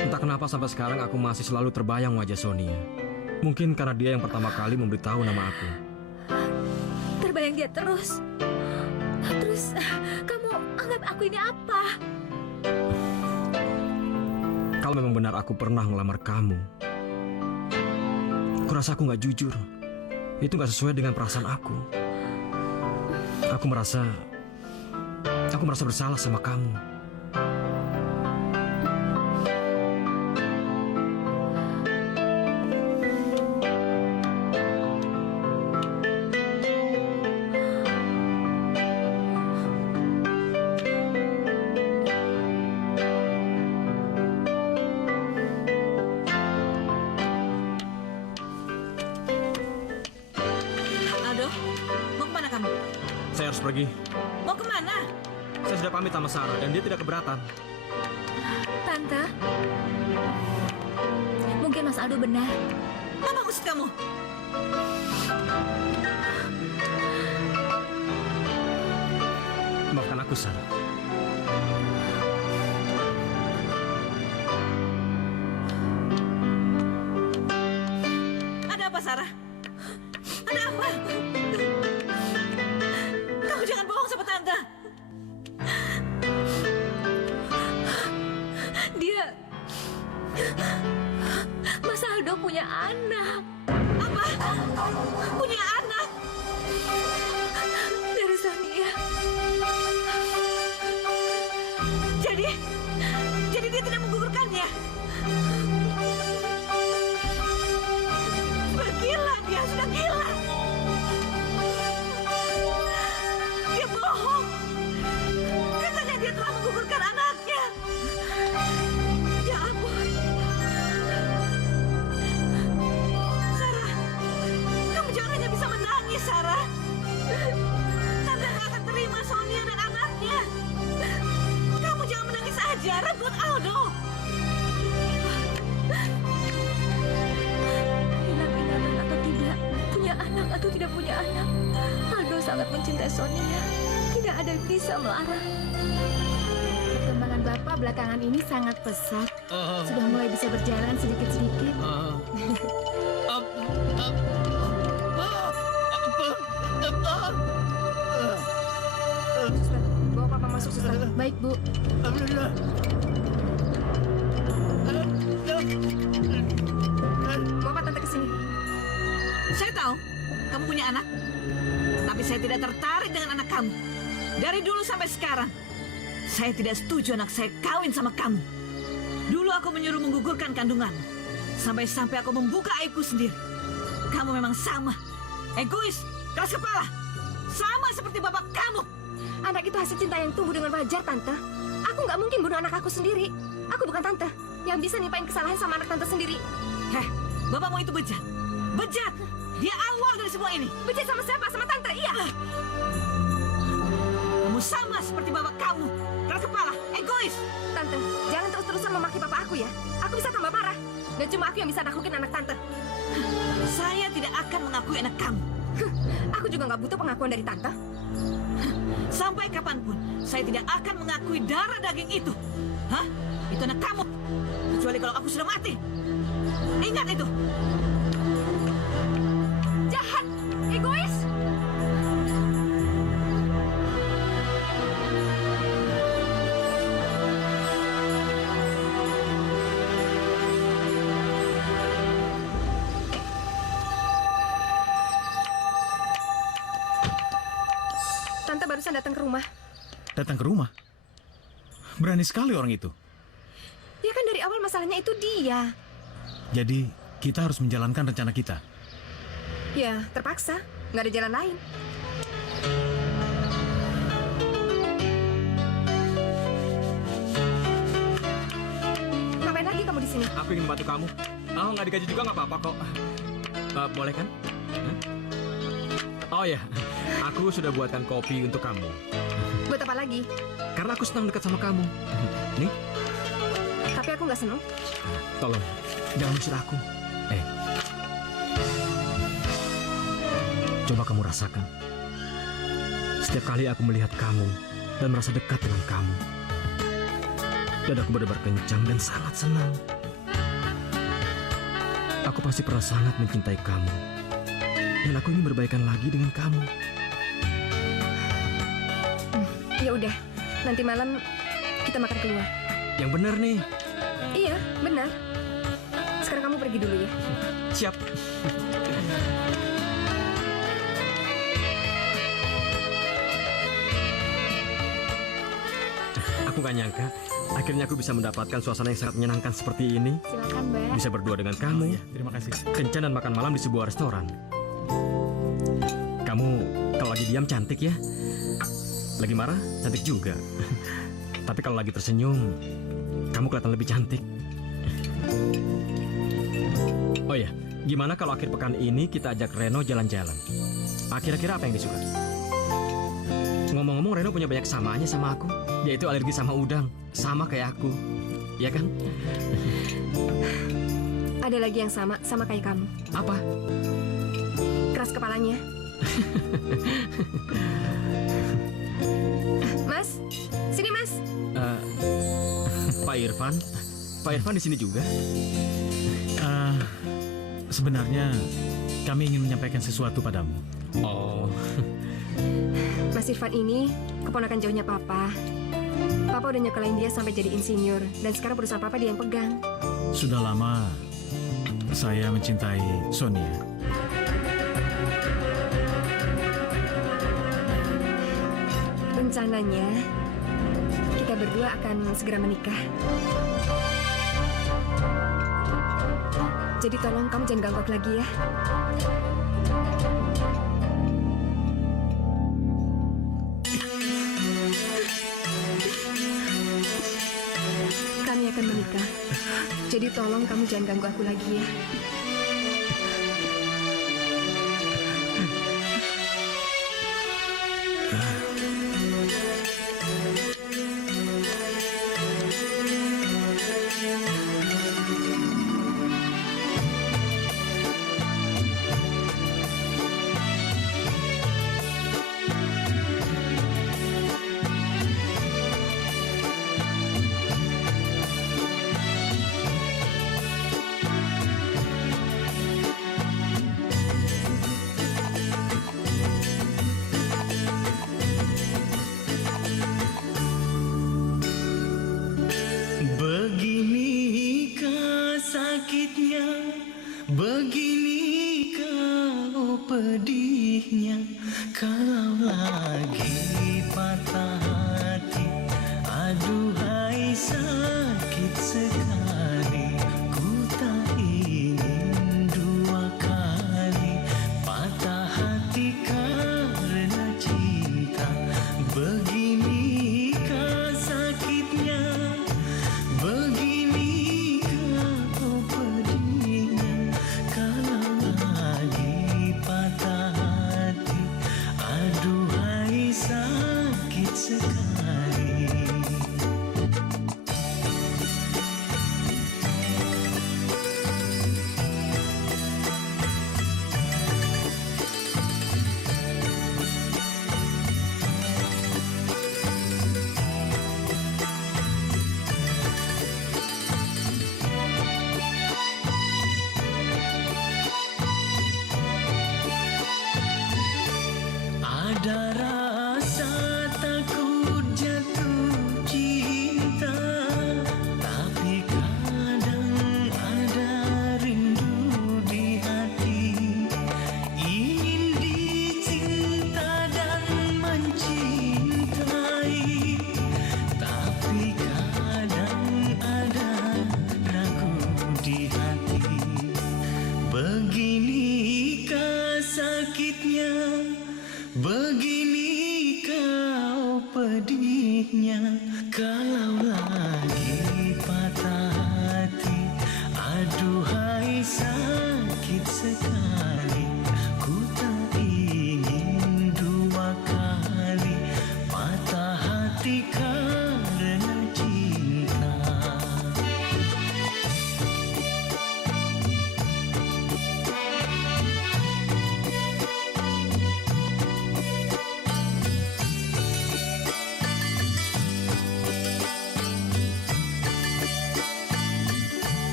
Entah kenapa sampai sekarang aku masih selalu terbayang wajah Sonia. Mungkin karena dia yang pertama kali memberitahu nama aku. Terbayang dia terus. Terus, kamu anggap aku ini apa? Kalau memang benar aku pernah melamar kamu, aku rasa aku nggak jujur. Itu nggak sesuai dengan perasaan aku. Aku merasa bersalah sama kamu. Aldo, mau kemana kamu? Saya harus pergi. Mau kemana? Saya sudah pamit sama Sarah dan dia tidak keberatan. Tante, mungkin Mas Aldo benar. Apa maksud kamu? Maafkan aku, Sarah. Ada apa, Sarah? Ada apa? Kamu jangan bohong sama Tante. Mas Aldo punya anak. Apa? Punya anak? Dari Sonia. Jadi dia tidak menggugurkannya? Bergila, dia sudah gila. Dia bohong. Katanya dia telah menggugurkan anaknya. Ya ampun. Sarah, kamu jangan hanya bisa menangis, Sarah. Tante gak akan terima Sonia dan anaknya. Kamu jangan menangis aja, rebut Aldo. Hilang-hilangan atau tidak, punya anak atau tidak punya anak, Aldo sangat mencintai Sonia. Tidak ada yang bisa melarang. Perkembangan Bapak belakangan ini sangat pesat. Sudah mulai bisa berjalan sedikit-sedikit. Suster, bawa papa masuk, suster. Baik, Bu. Bawa tante ke sini. Saya tahu kamu punya anak, tapi saya tidak tertarik dengan anak kamu. Dari dulu sampai sekarang, saya tidak setuju anak saya kawin sama kamu. Dulu aku menyuruh menggugurkan kandunganmu, sampai-sampai aku membuka aibku sendiri. Kamu memang sama, egois, keras kepala, sama seperti bapak kamu. Anak itu hasil cinta yang tumbuh dengan wajar, Tante. Aku nggak mungkin bunuh anak aku sendiri. Aku bukan Tante yang bisa nimpain kesalahan sama anak Tante sendiri. Heh, bapakmu itu bejat. Bejat! Dia awal dari semua ini. Bejat sama siapa? Sama Tante, iya. Kamu sama seperti bapak kamu, keras kepala, egois. Tante, jangan terus-terusan memaki papa aku ya. Aku bisa tambah marah. Dan cuma aku yang bisa naklukin anak Tante. Saya tidak akan mengakui anak kamu. Aku juga nggak butuh pengakuan dari Tante. Sampai kapanpun, saya tidak akan mengakui darah daging itu. Hah? Itu anak kamu. Kecuali kalau aku sudah mati. Ingat itu. Jahat, egois. barusan datang ke rumah. Datang ke rumah? Berani sekali orang itu. Ya kan dari awal masalahnya itu dia. Jadi, kita harus menjalankan rencana kita. Ya, terpaksa. Nggak ada jalan lain. Ngapain lagi kamu di sini? Aku ingin bantu kamu. Oh, nggak digaji juga nggak apa-apa kok. Boleh kan? Hah? Oh ya, aku sudah buatkan kopi untuk kamu. Buat apa lagi? Karena aku senang dekat sama kamu. Nih, Tapi aku nggak seneng. tolong, jangan usir aku. Coba kamu rasakan. Setiap kali aku melihat kamu dan merasa dekat dengan kamu, dadaku berdebar kencang dan sangat senang. Aku pasti pernah sangat mencintai kamu. Dan aku ingin berbaikan lagi dengan kamu. Ya udah, nanti malam kita makan keluar. Yang benar nih. Iya, benar. Sekarang kamu pergi dulu ya. Siap. Aku gak nyangka, akhirnya aku bisa mendapatkan suasana yang sangat menyenangkan seperti ini. Silakan, Mbak. Bisa berdua dengan kamu, Terima kasih. kencan dan makan malam di sebuah restoran. Kamu kalau lagi diam cantik ya. Lagi marah, cantik juga. Tapi kalau lagi tersenyum, kamu kelihatan lebih cantik. Oh ya, gimana kalau akhir pekan ini kita ajak Reno jalan-jalan? Kira-kira apa yang disuka? Ngomong-ngomong, Reno punya banyak kesamaannya sama aku. Dia itu alergi sama udang, sama kayak aku. Ya kan? Ada lagi yang sama kayak kamu. Apa? Keras kepalanya. Mas, sini Mas. Pak Irfan? Pak Irfan di sini juga? Sebenarnya, kami ingin menyampaikan sesuatu padamu. Oh, Mas Irfan ini keponakan jauhnya Papa. Papa udah nyekolahin dia sampai jadi insinyur. Dan sekarang perusahaan Papa dia yang pegang. Sudah lama saya mencintai Sonia. Rencananya, kita berdua akan segera menikah. Jadi tolong kamu jangan ganggu aku lagi ya. Kami akan menikah. Jadi tolong kamu jangan ganggu aku lagi ya.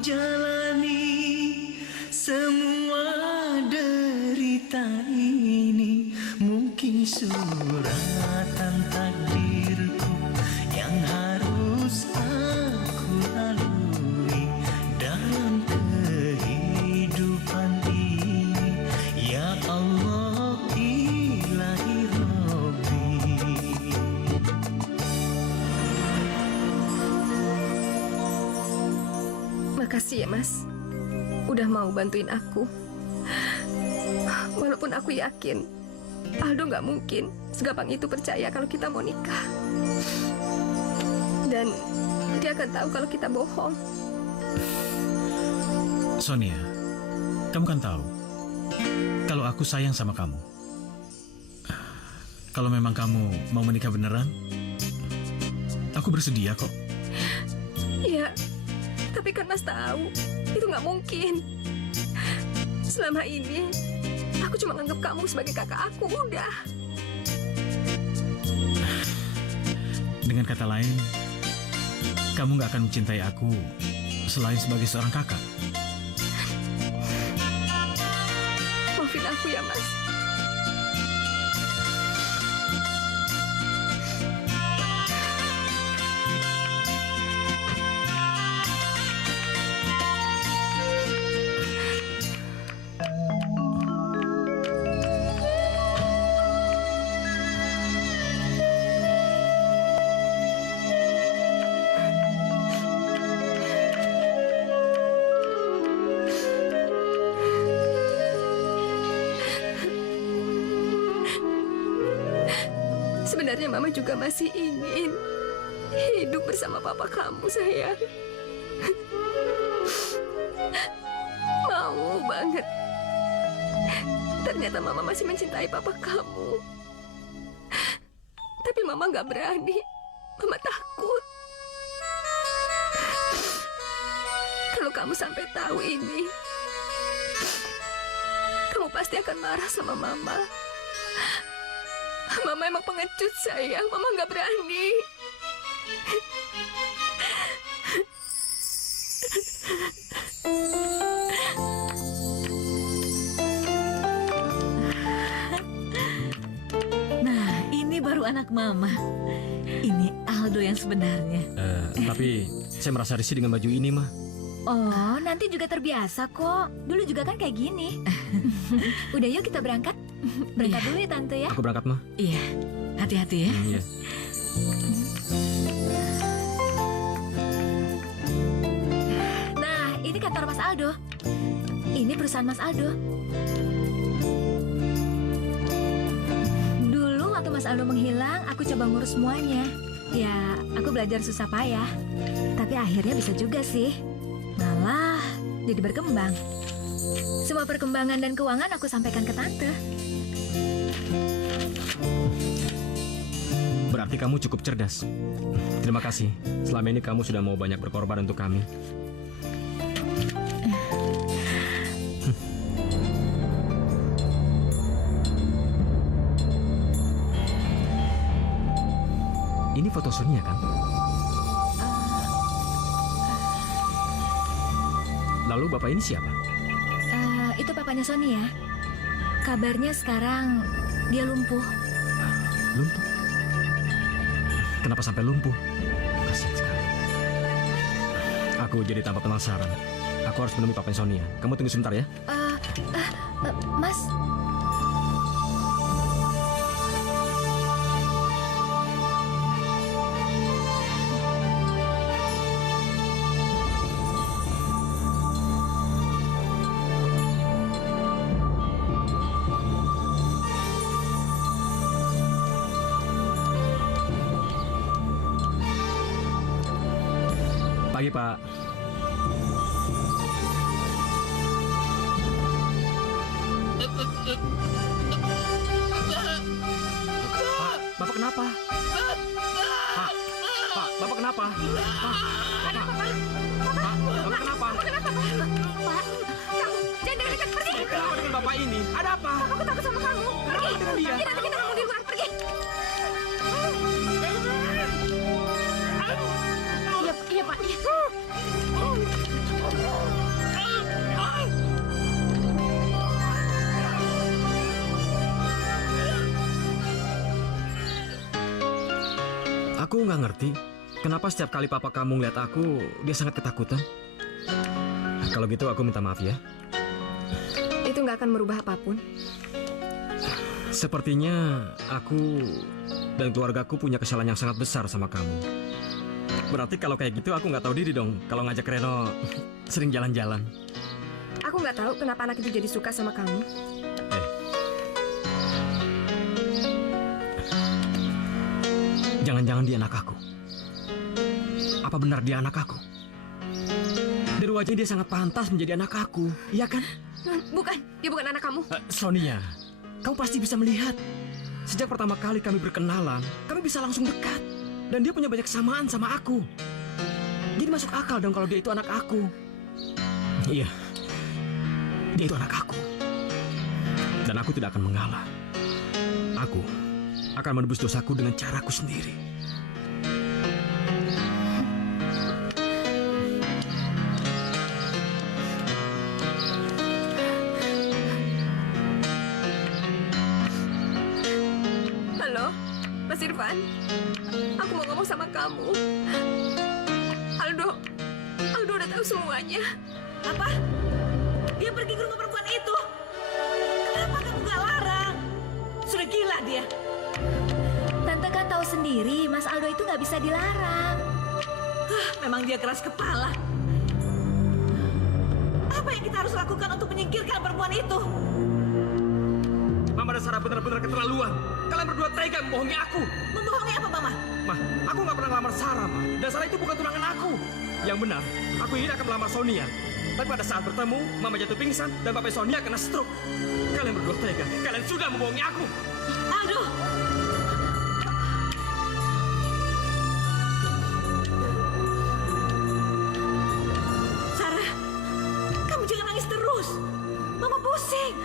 jalani semua derita ini. Mungkin suratan takdirku yang harus aku lalui dalam kehidupan ini. Ya Allah ilahi Rabbi. Makasih ya, Mas. Udah mau bantuin aku. Walaupun aku yakin Aldo nggak mungkin segampang itu percaya kalau kita mau nikah. Dan dia akan tahu kalau kita bohong. Sonia, kamu kan tahu kalau aku sayang sama kamu. Kalau memang kamu mau menikah beneran, aku bersedia kok. Iya, tapi kan Mas tahu itu nggak mungkin. Selama ini aku cuma nganggap kamu sebagai kakak aku, udah. Dengan kata lain, kamu nggak akan mencintai aku selain sebagai seorang kakak. Maafin aku ya, Mas. Sebenarnya Mama juga masih ingin hidup bersama papa kamu, sayang. Mau banget. Ternyata Mama masih mencintai papa kamu. Tapi Mama nggak berani. Mama takut. Kalau kamu sampai tahu ini, kamu pasti akan marah sama Mama. Mama emang pengecut, sayang. Mama nggak berani. Nah, ini baru anak Mama. Ini Aldo yang sebenarnya. Tapi saya merasa risih dengan baju ini, Ma. Oh, nanti juga terbiasa kok. Dulu juga kan kayak gini. Udah yuk kita berangkat. Berangkat dulu ya Tante ya. Aku berangkat, Ma. Iya, hati-hati ya. Iya. Nah, ini kantor Mas Aldo. Ini perusahaan Mas Aldo. Dulu waktu Mas Aldo menghilang, aku coba ngurus semuanya. Ya, aku belajar susah payah. Tapi akhirnya bisa juga sih. Malah jadi berkembang. Semua perkembangan dan keuangan aku sampaikan ke Tante. Berarti kamu cukup cerdas. Terima kasih. Selama ini kamu sudah mau banyak berkorban untuk kami. Ini foto Sonia kan? Lalu bapak ini siapa? Itu papanya Sony ya. Kabarnya sekarang dia lumpuh. Lumpuh? Kenapa sampai lumpuh? Kasihan sekali. Aku jadi tambah penasaran. Aku harus menemui papanya Sonia. Kamu tunggu sebentar ya. Mas. Pagi, Pak. Pak, Bapak kenapa? Pak, Bapak kenapa? Pak, Bapak kenapa? Pak, kamu jangan dekat, pergi. Kenapa dengan Bapak ini? Ada apa? Aku takut sama kamu. Pergi. Dengan dia? Nanti kita ketemu di luar, pergi. Iya, Pak. Iya. Aku nggak ngerti kenapa setiap kali papa kamu ngeliat aku, dia sangat ketakutan. Kalau gitu aku minta maaf ya. Itu nggak akan merubah apapun. Sepertinya aku dan keluargaku punya kesalahan yang sangat besar sama kamu. Berarti kalau kayak gitu aku nggak tahu diri dong kalau ngajak Reno sering jalan-jalan. Aku nggak tahu kenapa anak itu jadi suka sama kamu. Jangan-jangan dia anak aku. Apa benar dia anak aku? Dari wajahnya dia sangat pantas menjadi anak aku, iya kan? Bukan, dia bukan anak kamu. Sonia, kamu pasti bisa melihat. Sejak pertama kali kami berkenalan, kami bisa langsung dekat. Dan dia punya banyak kesamaan sama aku. Jadi masuk akal dong kalau dia itu anak aku. Iya, dia itu anak aku. Dan aku tidak akan mengalah. Aku akan menebus dosaku dengan caraku sendiri. Halo, Mas Irfan. Aku mau ngomong sama kamu. Aldo udah tahu semuanya. Apa? Dia pergi ke rumah perempuan itu? Kenapa kamu gak larang? Sudah gila dia. Tante kan tahu sendiri, Mas Aldo itu nggak bisa dilarang. Memang dia keras kepala. Apa yang kita harus lakukan untuk menyingkirkan perempuan itu? Mama dan Sarah benar-benar keterlaluan. Kalian berdua tega membohongi aku. Membohongi apa, Mama? Mah, aku nggak pernah ngelamar Sarah, Ma. Dan Sarah itu bukan tunangan aku. Yang benar, aku ini akan melamar Sonia. Tapi pada saat bertemu, Mama jatuh pingsan dan Papa Sonia kena stroke. Kalian berdua tega. Kalian sudah membohongi aku. Aduh! Sarah, kamu jangan nangis terus. Mama pusing.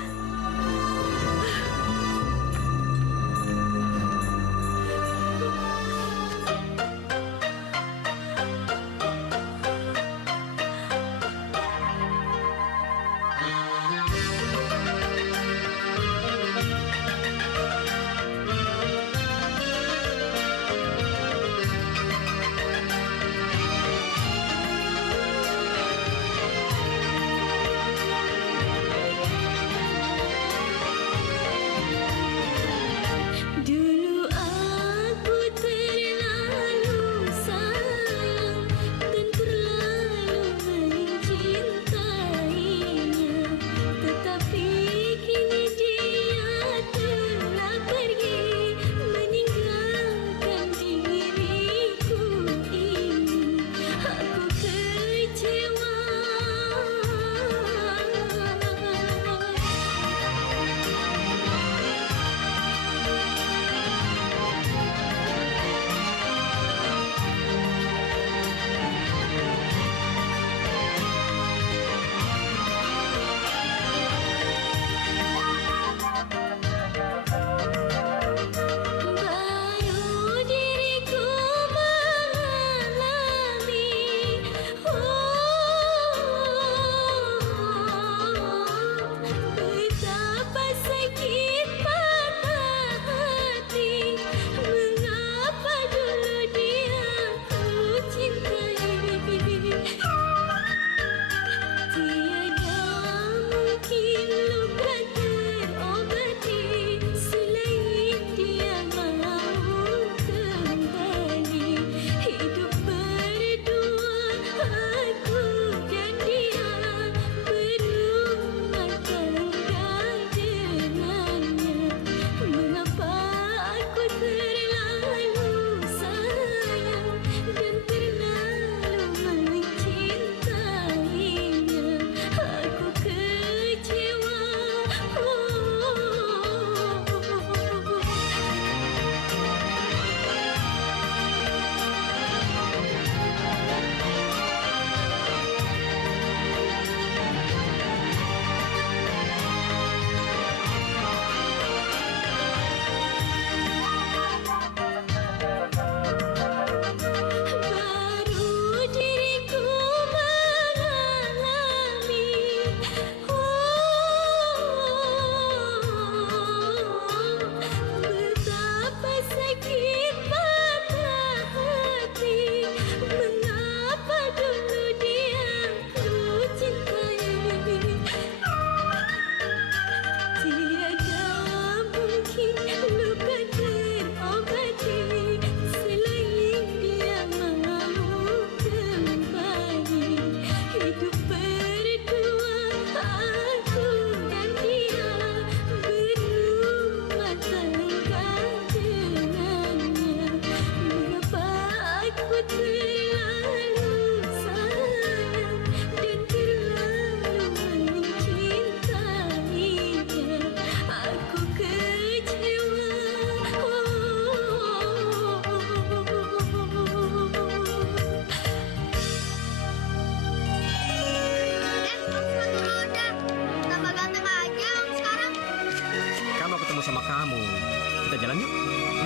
Kita jalan yuk.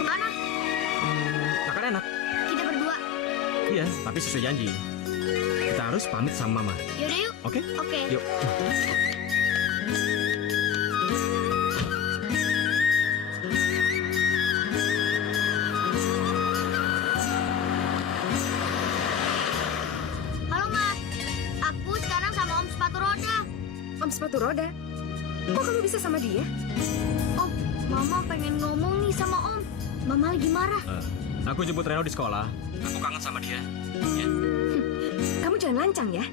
Kemana? Makan enak. Kita berdua. Iya, tapi sesuai janji. Kita harus pamit sama Mama. Yaudah yuk. Oke? Oke. Yuk. Halo, Ma. Aku sekarang sama Om Sepatu Roda. Om Sepatu Roda. Kok kamu bisa sama dia? Om, Mama pengen ngomong nih sama Om. Mama lagi marah. Aku jemput Reno di sekolah. Aku kangen sama dia. Ya. Kamu jangan lancang ya.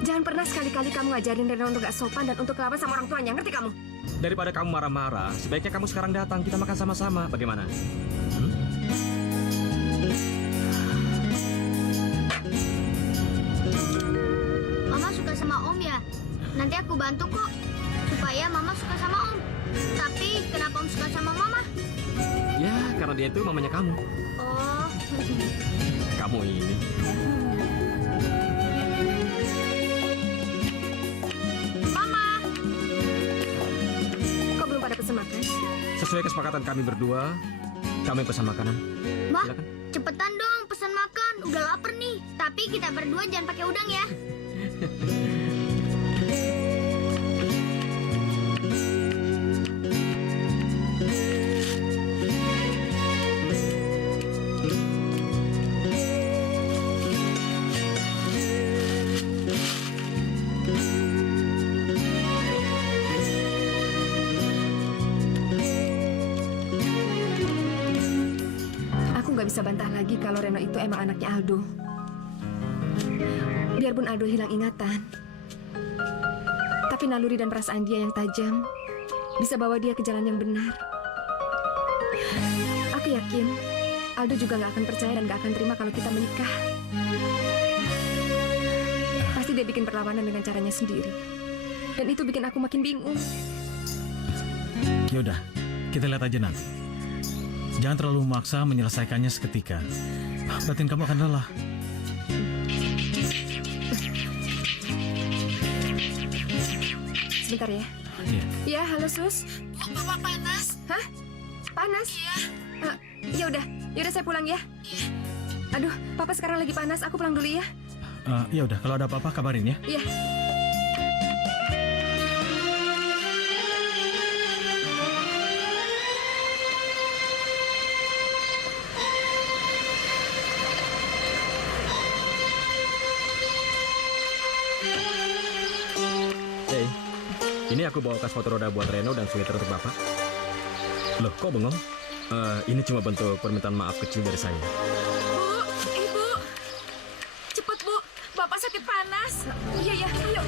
Jangan pernah sekali-kali kamu ngajarin Reno untuk gak sopan dan untuk kelawan sama orang tuanya. Ngerti kamu? Daripada kamu marah-marah, sebaiknya kamu sekarang datang. Kita makan sama-sama. Bagaimana? Mama suka sama Om ya? Nanti aku bantu kok. Supaya Mama suka sama Om. Tapi kenapa Om suka sama Mama? Ya, karena dia itu mamanya kamu. Oh, Kamu ini. Mama. Kok belum pada pesen makan? Sesuai kesepakatan kami berdua, kami pesan makanan. Ma, Silakan. cepetan dong pesan makan. Udah lapar nih. Tapi kita berdua jangan pakai udang ya. Aku nggak bisa bantah lagi kalau Reno itu emang anaknya Aldo. Biarpun Aldo hilang ingatan, tapi naluri dan perasaan dia yang tajam bisa bawa dia ke jalan yang benar. Aku yakin Aldo juga nggak akan percaya dan nggak akan terima kalau kita menikah. Pasti dia bikin perlawanan dengan caranya sendiri. Dan itu bikin aku makin bingung. Yaudah, kita lihat aja nanti. Jangan terlalu memaksa menyelesaikannya seketika. Batin kamu akan lelah. Sebentar ya. Iya. Ya, halo Sus. Bapak panas. Hah? Panas? Iya. Ya udah saya pulang ya. Aduh, Papa sekarang lagi panas. Aku pulang dulu ya. Ya udah, kalau ada apa-apa kabarin ya. Iya. Hey, ini aku bawa sepatu roda buat Reno dan sweater untuk Bapak. Loh, kok bengong? Ini cuma bentuk permintaan maaf kecil dari saya. Bu, Ibu. Cepet, Bu. Bapak sakit panas. Iya, ayo.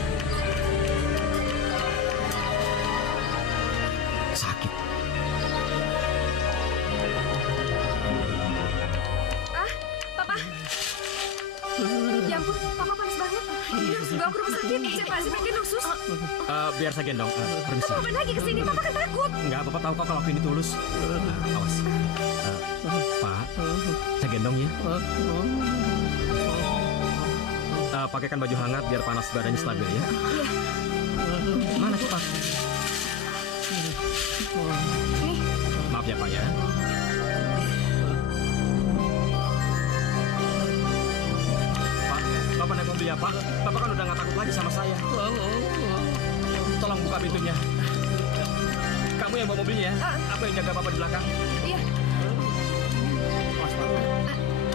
Sakit. Papa. Ya ampun, Papa panas banget. Ini harus dibawa ke rumah sakit. Siapa sih bikin sus? Biar saya gendong. Permisi. Ngapain lagi kesini? Papa kan takut. Enggak, Bapak tahu kok kalau aku ini tulus. Awas. Pak, saya gendong ya. Pakaikan baju hangat biar panas badannya stabil ya. Iya. Mana cepat? Nih, Maaf ya Pak ya. Pak, Bapak naik mobil ya Pak. Bapak kan udah nggak takut lagi sama saya. Tolong buka pintunya. Kamu yang bawa mobilnya ya. Aku yang jaga Bapak di belakang. iya. Awas, Pak.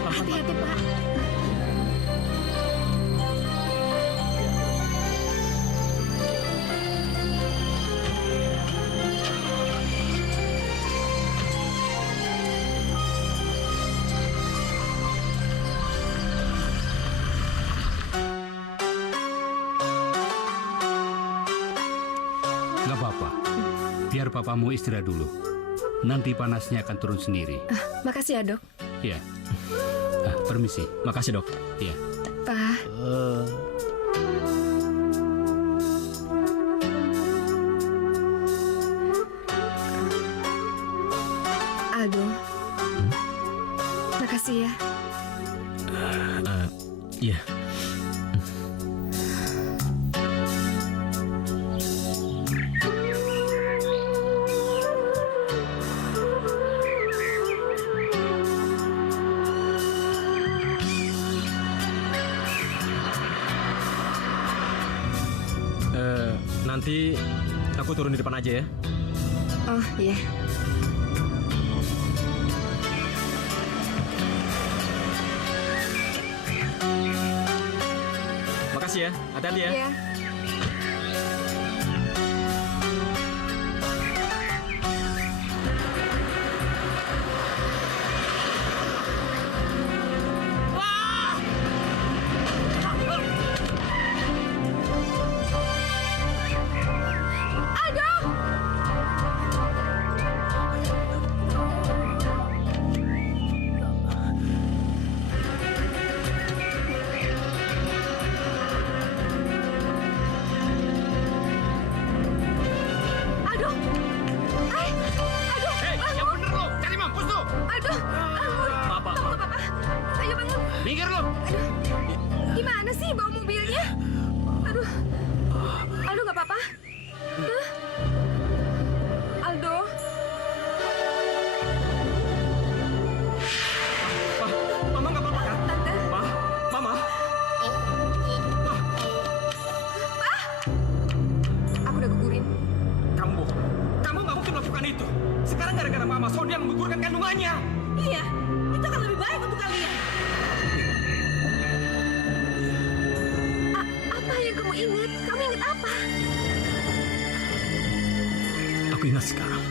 Hati-hati, Pak. Nggak apa-apa. Biar papamu istirahat dulu. Nanti panasnya akan turun sendiri. Makasih ya, Dok. Ya. Permisi. Makasih dok. Ya. Pak. Aldo. Makasih ya. Iya. Nanti aku turun di depan aja ya. Oh, iya. Makasih ya, hati-hati ya. Iya. Gimana sih bawa mobilnya? Aduh, Aldo nggak apa-apa? Hah? Aldo? Mama nggak apa-apa kan? Tante? Mama? Aku udah gugurin. Kamu bohong. Kamu nggak mungkin melakukan itu. Sekarang gara-gara Mama Sonia menggugurkan kandungannya. Iya, itu kan lebih baik untuk kalian. Apa yang kamu ingat? Kamu ingat apa? Aku ingat sekarang.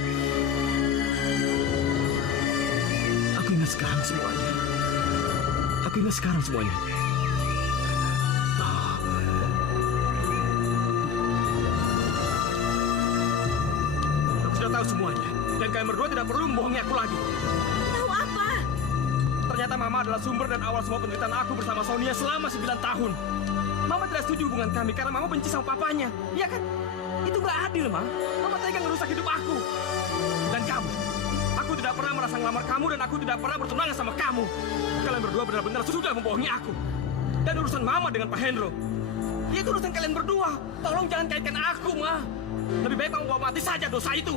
Aku ingat sekarang semuanya. Aku ingat sekarang semuanya. Aku sudah tahu semuanya. Dan kalian berdua tidak perlu membohongi aku lagi. Tahu apa? Ternyata Mama adalah sumber dan awal semua penderitaan aku bersama Sonia selama 9 tahun. Mama tidak setuju hubungan kami karena Mama benci sama papanya. Iya kan? Itu nggak adil, Ma. Mama tega ngerusak hidup aku. Dan kamu. Aku tidak pernah merasa ngelamar kamu dan aku tidak pernah bertunangan sama kamu. Kalian berdua benar-benar sudah membohongi aku. Dan urusan Mama dengan Pak Hendro. Ya itu urusan kalian berdua. Tolong jangan kaitkan aku, Ma. Lebih baik kamu bawa mati saja dosa itu.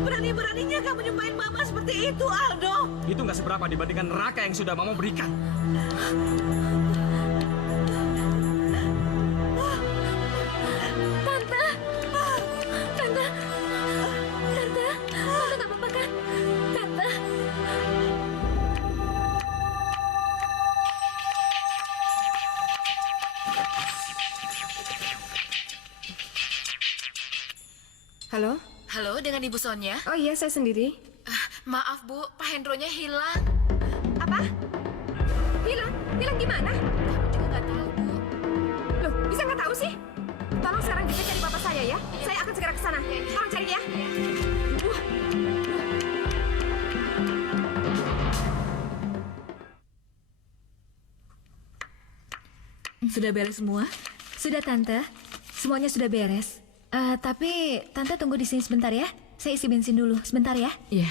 Berani-beraninya kamu nyumpahin Mama seperti itu, Aldo. Itu nggak seberapa dibandingkan neraka yang sudah Mama berikan. Halo? Halo, dengan Ibu Sonia. Oh iya, saya sendiri. Maaf Bu, Pak Hendronya hilang. Apa? Hilang? Hilang di mana? Kamu juga nggak tahu Bu. Loh, bisa nggak tahu sih? Tolong sekarang juga cari papa saya ya. Saya akan segera ke sana. Tolong cari ya. Sudah beres semua? Sudah Tante, semuanya sudah beres. Tapi Tante tunggu di sini sebentar ya. Saya isi bensin dulu, sebentar ya. Iya.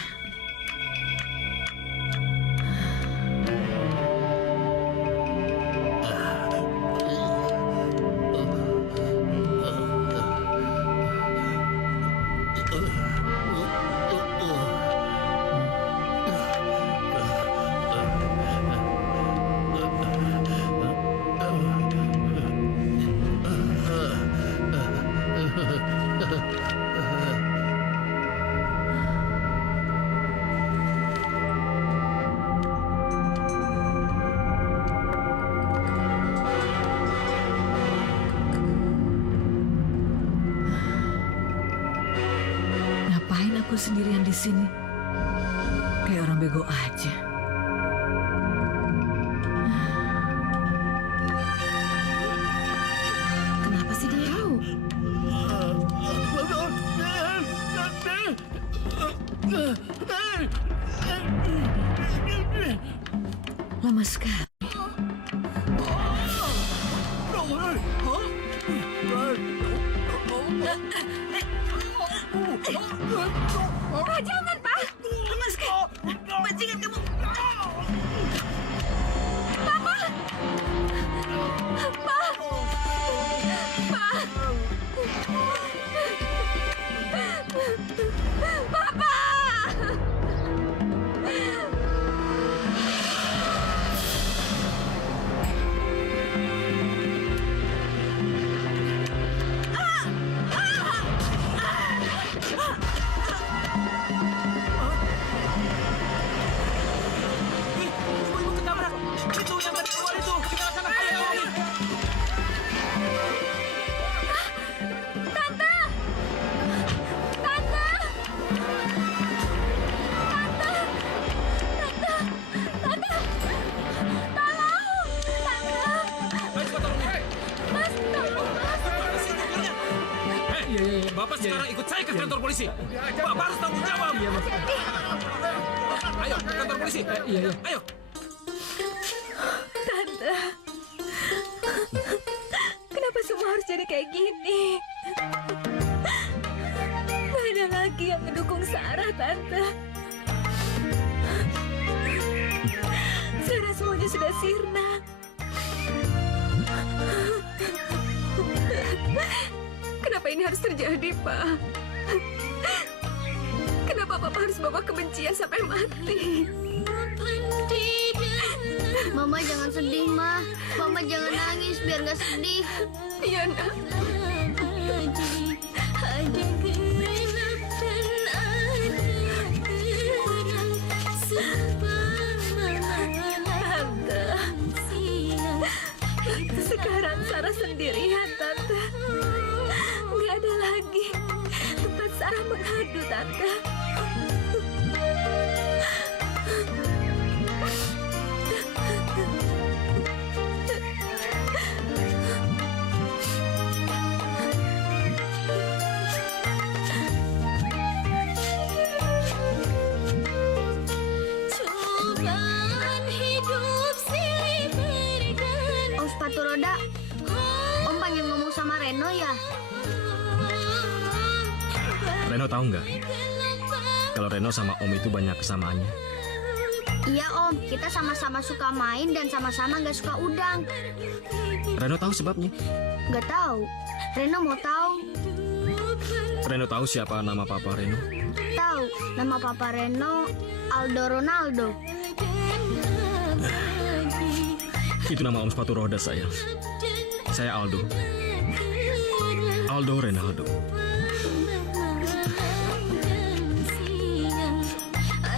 Ngapain aku sendirian di sini? Kayak orang bego aja. Kenapa sih dia tahu? Lama sekali. Jangan, Pak. Lama sekali. Bajingan kamu. Papa. Pak. Pak. Papa. Bapak sekarang ikut saya ke kantor polisi. Bapak harus tanggung jawab. Ayo, ke kantor polisi. Ayo. Tante, kenapa semua harus jadi kayak gini? Gak ada lagi yang mendukung Sarah, Tante. Sekarang semuanya sudah sirna. Kenapa ini harus terjadi, Pak? Kenapa Papa harus bawa kebencian sampai mati? Mama jangan sedih, Ma. Mama jangan nangis biar nggak sedih. Iya, Nak. Tante, sekarang Sarah sendirian, Tante. Nggak ada lagi tempat Sarah mengadu, Tante. Cobaan hidup silih berganti. Om sepatu roda, Om pengen ngomong sama Reno ya? Reno tahu nggak? Kalau Reno sama Om itu banyak kesamaannya. Iya Om, kita sama-sama suka main dan sama-sama nggak suka udang. Reno tahu sebabnya. Nggak tahu. Reno mau tahu. Reno tahu siapa nama Papa Reno. Tahu, nama Papa Reno Aldo Ronaldo. Itu nama Om sepatu roda saya. Saya Aldo. Aldo Ronaldo.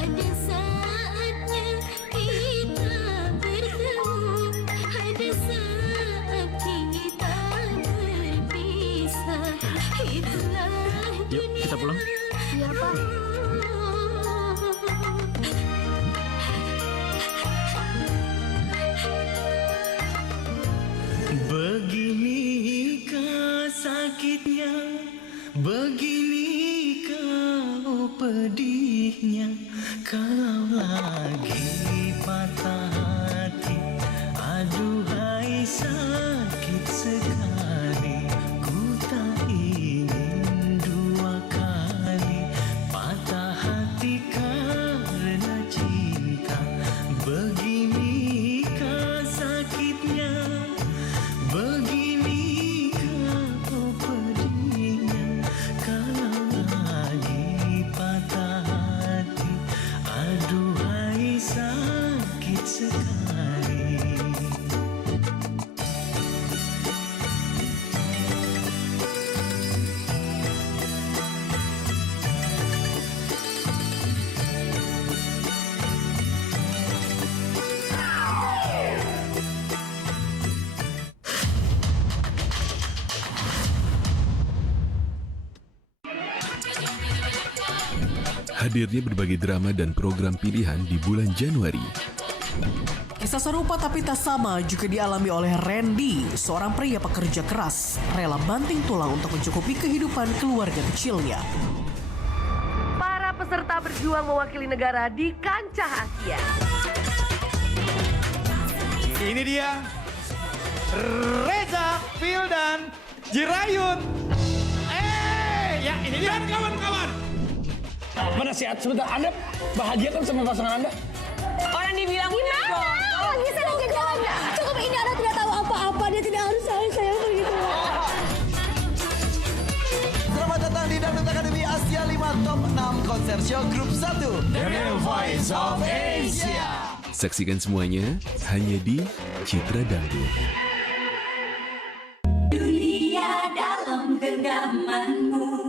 Ada saatnya kita bertemu, ada saat kita berpisah. Itulah Yuk, kita pulang. Iya Pak. Beginikah sakitnya, beginikah pedihnya, kalau lagi patah hati, aduhai sakit sekali, ku tak ingin dua kali patah hati karena cinta. Beginikah sakitnya, beginikah pedihnya, kalau lagi patah hati, aduhai sakit sekali. Hadirnya berbagai drama dan program pilihan di bulan Januari. Kisah serupa tapi tak sama juga dialami oleh Randy, seorang pria pekerja keras, rela banting tulang untuk mencukupi kehidupan keluarga kecilnya. Para peserta berjuang mewakili negara di kancah Asia. Ini dia, Reza, Phil, dan Jirayun. Ya ini dia. Dan kawan-kawan. Mana sehat sebentar, Anda bahagia kan sama pasangan Anda? Orang dibilang punya jodoh. Bisa lagi jalan. Cukup ini Anda tidak tahu apa-apa. Dia tidak harus saya begitu. Selamat datang di Dangdut Academy Asia 5 Top 6 Konser Show Grup 1 The Real Voice of Asia. Saksikan semuanya hanya di Citra Dangdut. Dunia dalam genggamanmu.